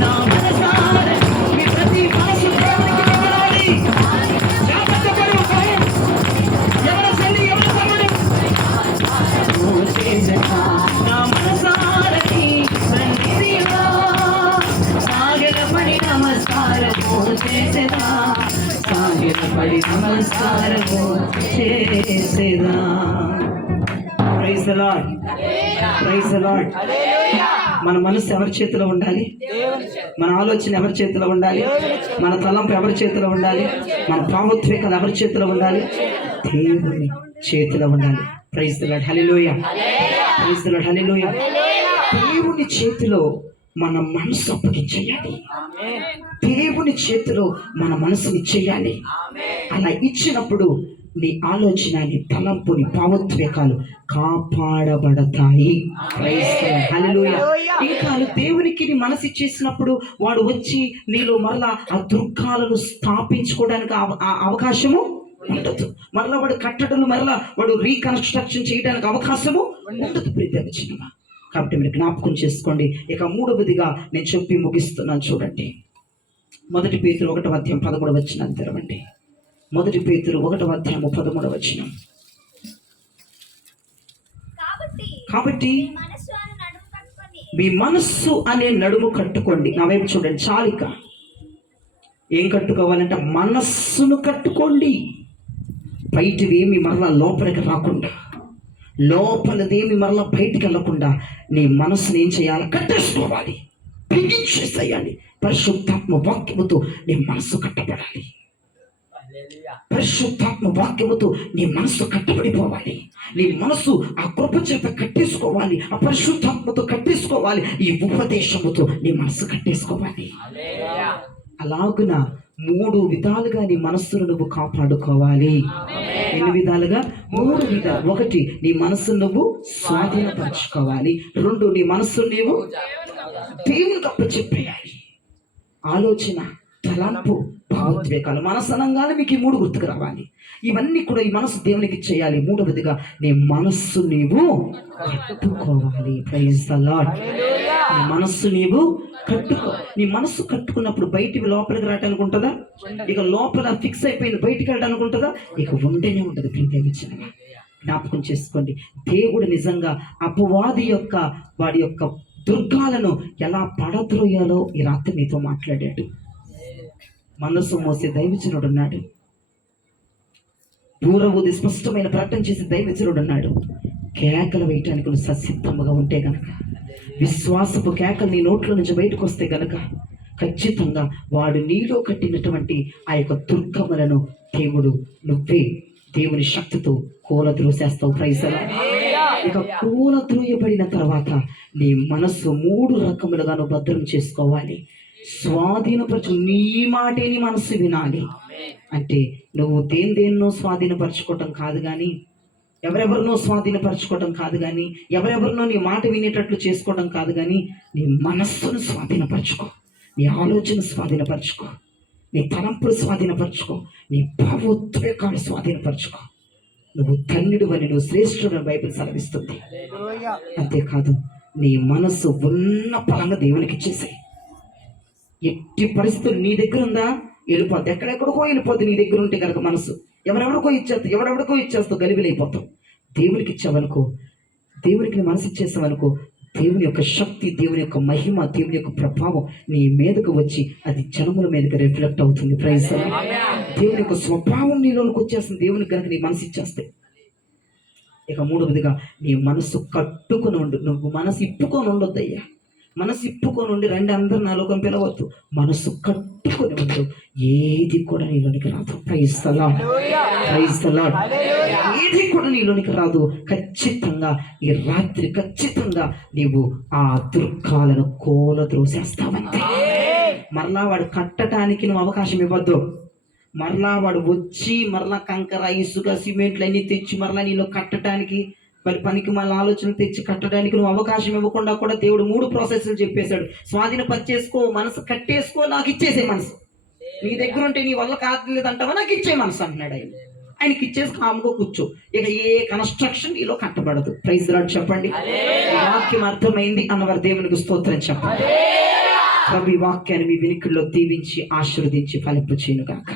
నా మనసారని మీ ప్రతి మనసు దేవునికి ఇవ్వాలి. జాగ్రత్త పడు భయం. ఎవరి తల్లి ఎవరి తమ్ముడు చేసేదా, నా మనసారని సన్నిధిలో సాగెలపడి నమస్కారము చేసేదా, సాగెలపడి నమస్కారము చేసేదా. Praise the lord. Praise the lord. మన మనసు ఎవరి చేతిలో ఉండాలి? మన ఆలోచన ఎవరి చేతిలో ఉండాలి? మన తలంపు ఎవరి చేతిలో ఉండాలి? మన భావోద్వేగాలు ఎవరి చేతిలో ఉండాలి? దేవుని చేతిలో ఉండాలి. Praise the lord. Hallelujah. Praise the lord. Hallelujah. దేవుని చేతిలో మన మనసు అప్పగించేయాలి. దేవుని చేతిలో మన మనసుని ఇచ్చేయాలి. అలా ఇచ్చినప్పుడు నీ ఆలోచన, నీ తలంపు, నీ భావోద్వేగాలు కాపాడబడతాయి. Praise the lord. హల్లెలూయా. ఇంకా దేవునికి నీ మనసు ఇచ్చేసినప్పుడు వాడు వచ్చి నీలో మరలా ఆ దుర్గాలను స్థాపించుకోవడానికి అవకాశము ఉండదు. మరలా వాడు కట్టడలు మరలా వాడు రీకన్స్ట్రక్షన్ చేయడానికి అవకాశము ఉండదు. ప్రియమైన కాబట్టి మీరు జ్ఞాపకం చేసుకోండి. ఇక మూడవదిగా నేను చెప్పి ముగిస్తున్నాను. చూడండి, 1 పేతురు 1:13 తెరవండి. 1 పేతురు 1:13 కాబట్టి మీ మనస్సు అనే నడుము కట్టుకోండి. నా వైపు చూడండి. చాలిక ఏం కట్టుకోవాలంటే మనస్సును కట్టుకోండి. బయటివేమి మరలా లోపలికి రాకుండా, లోపలదేమి మరలా బయటికి వెళ్ళకుండా నీ మనస్సుని ఏం చేయాలి? కట్టేసుకోవాలి, బిగించేసేయాలి. పరిశుద్ధాత్మ వాక్యముతో నీ మనస్సు కట్టబడాలి. పరిశుద్ధాత్మ వాక్యముతో నీ మనస్సు కట్టబడిపోవాలి. నీ మనస్సు ఆ కృప చేత కట్టేసుకోవాలి, ఆ పరిశుద్ధాత్మతో కట్టేసుకోవాలి, ఈ ఉపదేశముతో నీ మనస్సు కట్టేసుకోవాలి. అలాగున 3 విధాలుగా నీ మనస్సును నువ్వు కాపాడుకోవాలి. ఎన్ని విధాలుగా? 3 విధాలు. 1, నీ మనస్సును నువ్వు స్వాధీనపరచుకోవాలి. 2, నీ మనస్సును నీవు దేవునికి అప్పచెప్పేయాలి. ఆలోచన, తలంపు, భావోద్వేగాలు. మనసు అనగానే మీకు ఈ 3 గుర్తుకు రావాలి. ఇవన్నీ కూడా ఈ మనసు దేవునికి చేయాలి. 3వదిగా నీ మనస్సు నీవు కట్టుకోవాలి. Praise the lord. నీ మనస్సు నీవు కట్టుకో. నీ మనస్సు కట్టుకున్నప్పుడు బయటికి లోపలికి రావడానికి ఉంటుందా? ఇక లోపల ఫిక్స్ అయిపోయింది, బయటికి వెళ్ళడానికి ఉంటుందా? ఇక ఉండనే ఉంటుంది. ప్రియమైన జ్ఞాపకం చేసుకోండి. దేవుడు నిజంగా అపవాది యొక్క వాడి యొక్క దుర్గాలను ఎలా పడద్రోయాలో ఈ రాత్రి నీతో మాట్లాడాడు. మనసు మోసే దైవజనుడు ఉన్నాడు. దూరవుది స్పష్టమైన ప్రకటన చేసే దైవజనుడు ఉన్నాడు. కేకలు వేయటానికి నువ్వు ససిద్ధముగా ఉంటే గనక, విశ్వాసపు కేకలు నీ నోట్ల నుంచి బయటకు వస్తే గనక, ఖచ్చితంగా వాడు నీలో కట్టినటువంటి ఆ యొక్క దుర్గములను నువ్వే దేవుని శక్తితో కూలద్రోసేస్తావు. Praise the lord. ఇక కూలద్రోయబడిన తర్వాత నీ మనస్సు 3 రకములుగా నువ్వు భద్రం చేసుకోవాలి. స్వాధీనపరచు. నీ మాటే నీ మనసు వినాలి. అంటే నువ్వు దేన్నో స్వాధీనపరచుకోవటం కాదు కానీ, ఎవరెవరినో స్వాధీనపరచుకోవటం కాదు కానీ, ఎవరెవరినో నీ మాట వినేటట్లు చేసుకోవడం కాదు కానీ, నీ మనస్సును స్వాధీనపరచుకో, నీ ఆలోచన స్వాధీనపరచుకో, నీ తలంపులు స్వాధీనపరచుకో, నీ భావోద్వేగాలు స్వాధీనపరచుకో. నువ్వు ధన్యుడు అని, నువ్వు శ్రేష్ఠుడు అని బైబిల్ సెలవిస్తుంది. అంతేకాదు, నీ మనస్సు ఉన్న పరంగా దేవునికి ఇచ్చేసాయి. ఎట్టి పరిస్థితులు నీ దగ్గర ఉందా, వెళ్ళిపోద్ది. ఎక్కడెక్కడికో వెళ్ళిపోద్ది. నీ దగ్గర ఉంటే కనుక మనసు ఎవరెవరికో ఇచ్చేస్తావు, గలిబిలైపోతావు. దేవునికి ఇచ్చావనుకో, దేవునికి నీ మనసు ఇచ్చేసావనుకో, దేవుని యొక్క శక్తి, దేవుని యొక్క మహిమ, దేవుని యొక్క ప్రభావం నీ మీదకు వచ్చి అది జనముల మీదకి రిఫ్లెక్ట్ అవుతుంది. Praise the lord. దేవుని యొక్క స్వభావం నీలోనికి వచ్చేస్తుంది దేవునికి కనుక నీ మనసు ఇచ్చేస్తే. ఇక మూడవదిగా, నీ మనసు కట్టుకొని ఉండు. నువ్వు మనసు ఇప్పుకొని ఉండొద్దయ్యా. మనసు ఇప్పుకొని ఉండి రండి అందరూ నాలోకం పిలవద్దు. మనసు కట్టుకొని ఉండు. ఏది కూడా నీలోనికి రాదు. Praise the lord. Praise the lord. ఏది కూడా నీలోనికి రాదు. ఖచ్చితంగా ఈ రాత్రి ఖచ్చితంగా నీవు ఆ దుర్గాలను కూలద్రోసేస్తావంతే. మరలా వాడు కట్టడానికి నువ్వు అవకాశం ఇవ్వద్దు. మరలా వాడు వచ్చి మరలా కంకర, ఇసుక, సిమెంట్లు అన్నీ తెచ్చి మరలా నీలో కట్టడానికి, మరి పనికి మళ్ళీ ఆలోచనలు తెచ్చి కట్టడానికి నువ్వు అవకాశం ఇవ్వకుండా కూడా దేవుడు 3 ప్రాసెస్లు చెప్పేశాడు. స్వాధీనపరిచేసుకో, మనసు కట్టేసుకో, నాకు ఇచ్చేసే మనసు. నీ దగ్గర ఉంటే నీ వల్ల కాదులేదంటావా, నాకు ఇచ్చే మనసు అంటున్నాడు ఆయన. ఆయనకి ఇచ్చేసి కాముగా కూర్చో. ఇక ఏ కన్స్ట్రక్షన్ నీలో కట్టబడదు. ప్రైజ్ ది లార్డ్ చెప్పండి. వాక్యం అర్థమైంది అన్నవారు దేవునికి స్తోత్రం చెప్పండి. ప్రభు ఈ వాక్యాన్ని మీ వినికిడిలో దీవించి ఆశీర్వదించి ఫలింపు చేయను గాక.